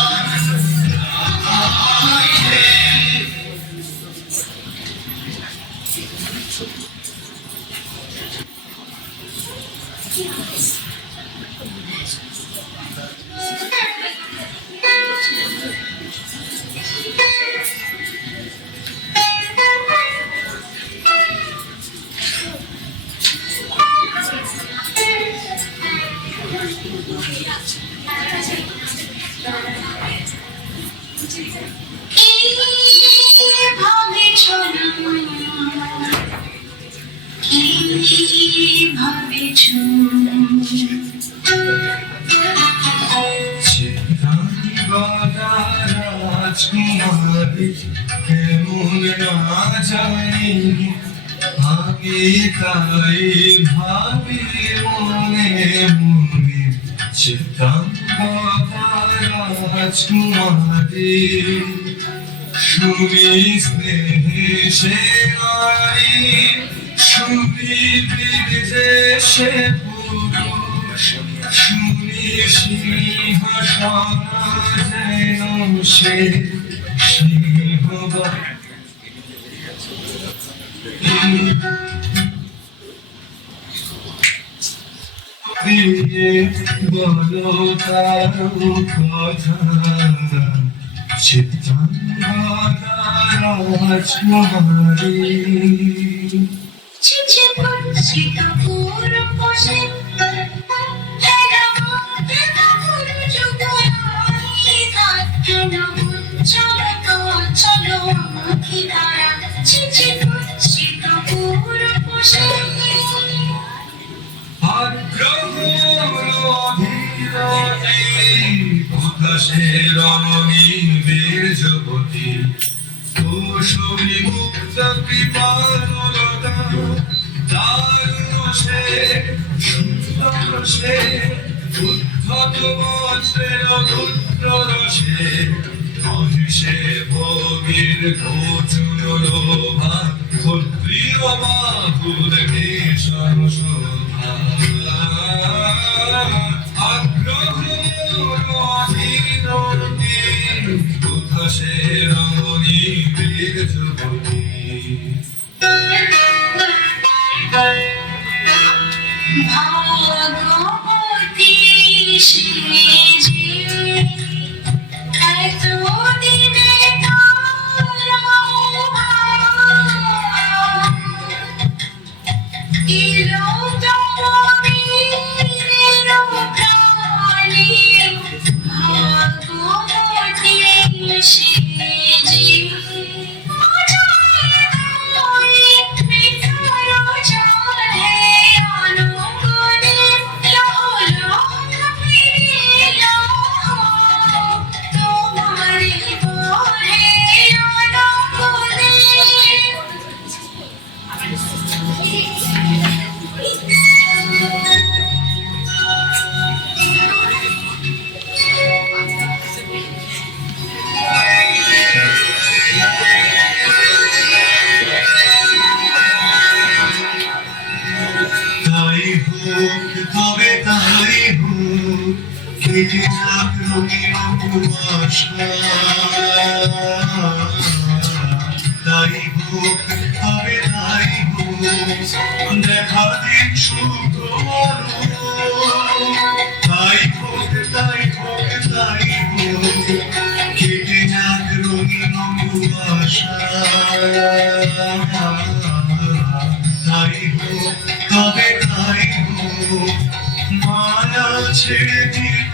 কিভাবে চলো কিভাবে চলো রাজকুমারী কেমন না জানি আমি তাই ভাবি মনে মনে চিত্রাঙ্গদা রাজকুমারী শুনি স্নেহে সে নারী শুনি বিদেশে পুরুষ শুনি সিংহাসন যেন সে সিংহ দিয়ে বলো তার কথা চিত্রাঙ্গদা রাজকুমারী চিঠি পড়ছি কাপুর বসে চলো আখি তারা চিঠি পড়ছি কাপুর বসে রমণী বীর জগতী কৌশলী মুক্ত কৃপালতা দারুণ সে সুন্দর সে উদ্ধত বজ্রের রুদ্র রসে মহিষে ভোগীর খোঁচুন লোভা ক্ষত্রিয় বাহুর ভীষণ শোভা আগ্রহ সে রমণী বীর যুবতী ভাগবতী সেজে এতদিনে এলো তমবীরের প্রাণী ভাগবতী সেজে তবে তাই হোক কেটে যাক রঙিন কুয়াশা তাই হোক তবে তাই হোক দেখা দিন শুধু তাই হোক তাই হোক তাই হোক কেটে যাক রঙিন কুয়াশা তাই হোক তবে তাই হোক মায়া ছেড়ে দিন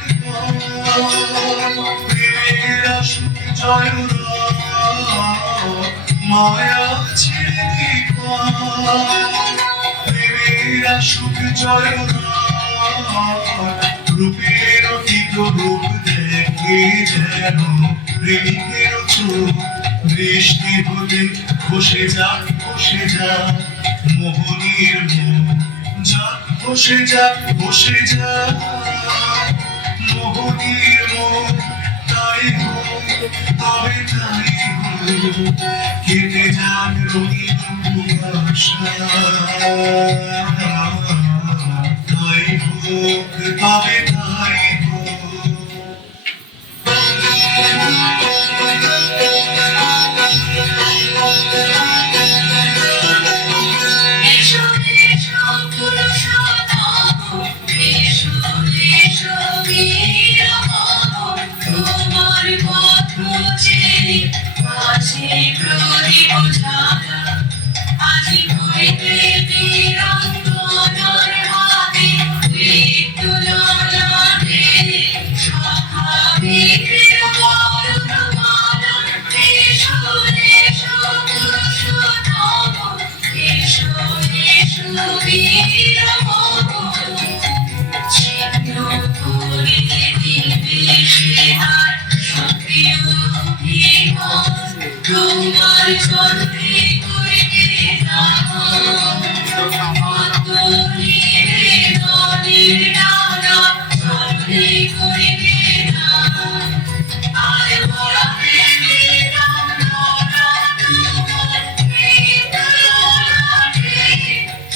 প্রেমের আসুক জয় মায়া ছেড়ে দিন প্রেমের আসুক জয় রূপের অতীত রূপ দেখে যেন প্রেমিকের চোখ বৃষ্টি হলে বসে যাক মোহনীর মুখ যাক বসে যাক মোহনীর মুখ তাই হোক তবে তাই হোক কেটে যাক রঙিন কুয়াশা তাই হোক তবে তাই হোক তোমার পথ চেয়ে প্রদীপ ঝালা আজি তোমার চরণে করিবে নাম দলের ডানা চরণে করিবে নাম আর মোরা প্রেমের নাম মোরা তোমার প্রেমে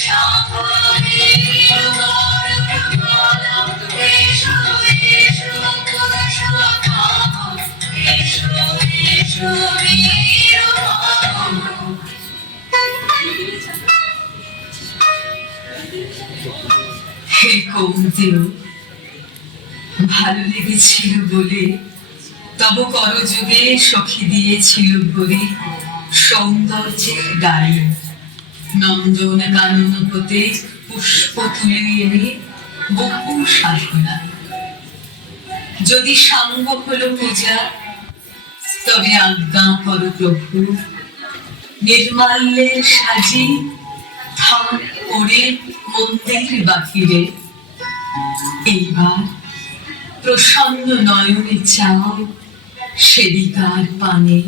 সাগরে বরমালা এসো এসো তোরা সখা এসো এসো হে কৌন্তেয়, ভালো লেগেছিল বলে তব করযোগে সখী দিয়েছিল ভরে সৌন্দর্যের গাড়ি নন্দন কানন হতে পুষ্প তুলে এনে বহু সাধনা। যদি সাঙ্গ হলো পূজা তবে আজ্ঞা করো প্রভু, নির্মাল্যের সাজি থাম ওরে মন্দির বাহিরে। এইবার প্রসন্ন নয়নে চাও সেবিকার পানে।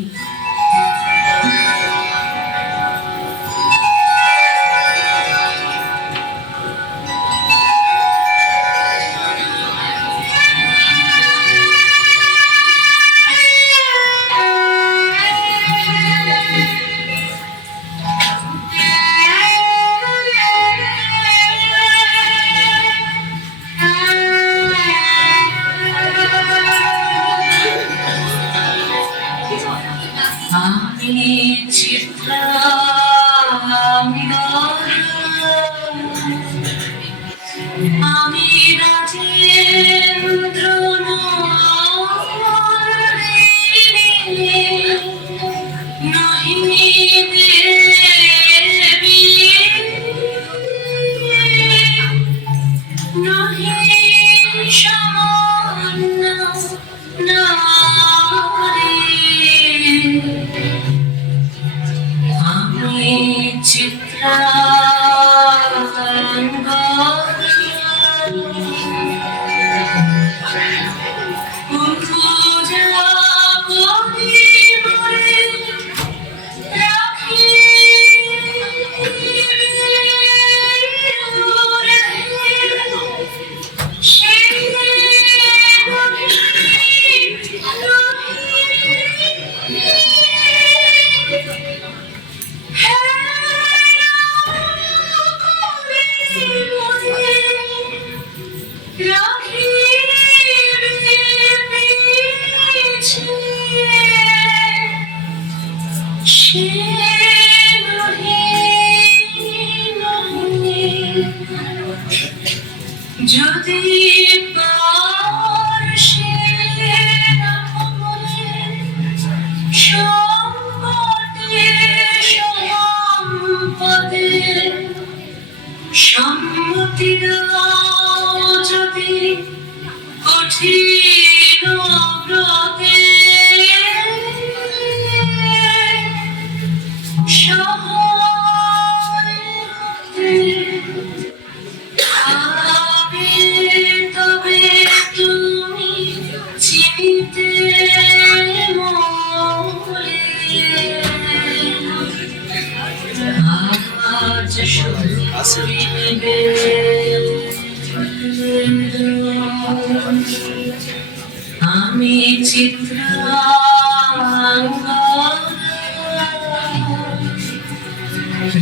আমি রাজেন্দ্র নহি দেবী নহি সামান্য আমি চিত্রাঙ্গদ পূজা করিবরে রাখি যদি সম্মতি যদি কঠিন ব্রতে তবে তুমি চিনিতে আজ শুনিবে আমি চিত্রাঙ্গদ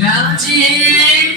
রাজেন্দ্র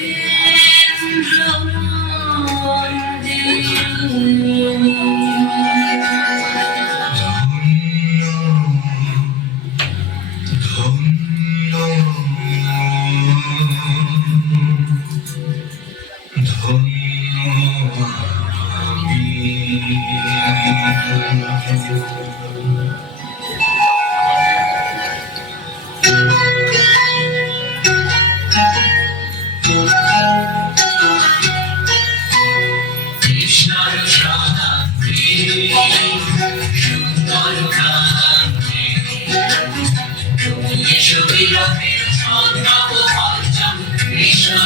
কৃষ্ণ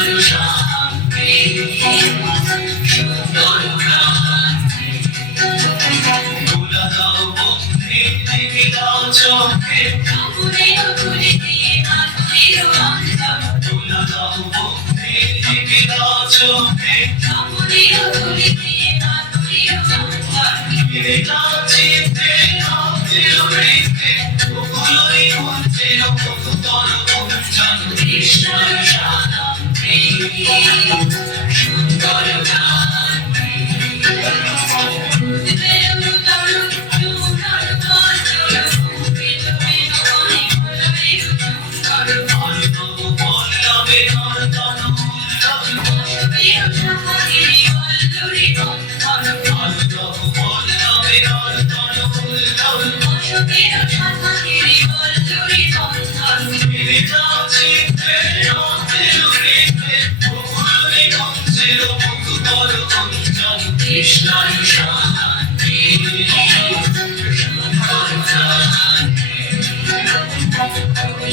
বুদ্ধি বিনা চোখে আমরিও ধরিতে আমরিও বিনা চিত্তে আতির হৃদে ওগুলোই মন্ত্রের মধুতর গুঞ্জন কৃষ্ণর শানম সুন্দর গান দেবরু তরু সুন্দর কঞ্চল বিদ বিদ মনি ভরে সুন্দর আনন্দ বল্লভে নর্তন প্রিয় সহাগিরি বল্লুরি বন্ধন আনন্দ বল্লভে নর্তন প্রিয় সহাগিরি বল্লুরি বন্ধন বিনা চিত্তে আতির হৃদে ওগুলোই মন্ত্রের মধুতর গুঞ্জন কৃষ্ণর শান্তি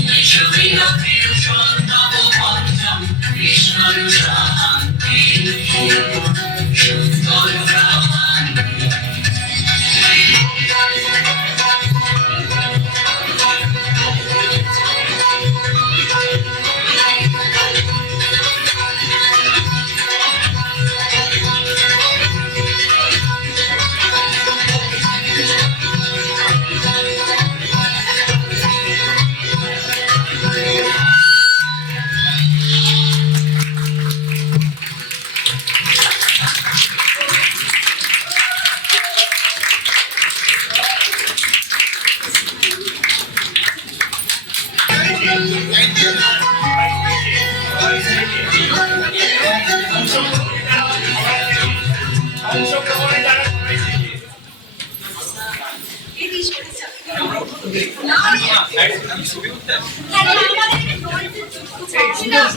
বিশ্ববিনা বিরুষণ নব পঞ্চম কৃষ্ণর শান্তি সুন্দর গান না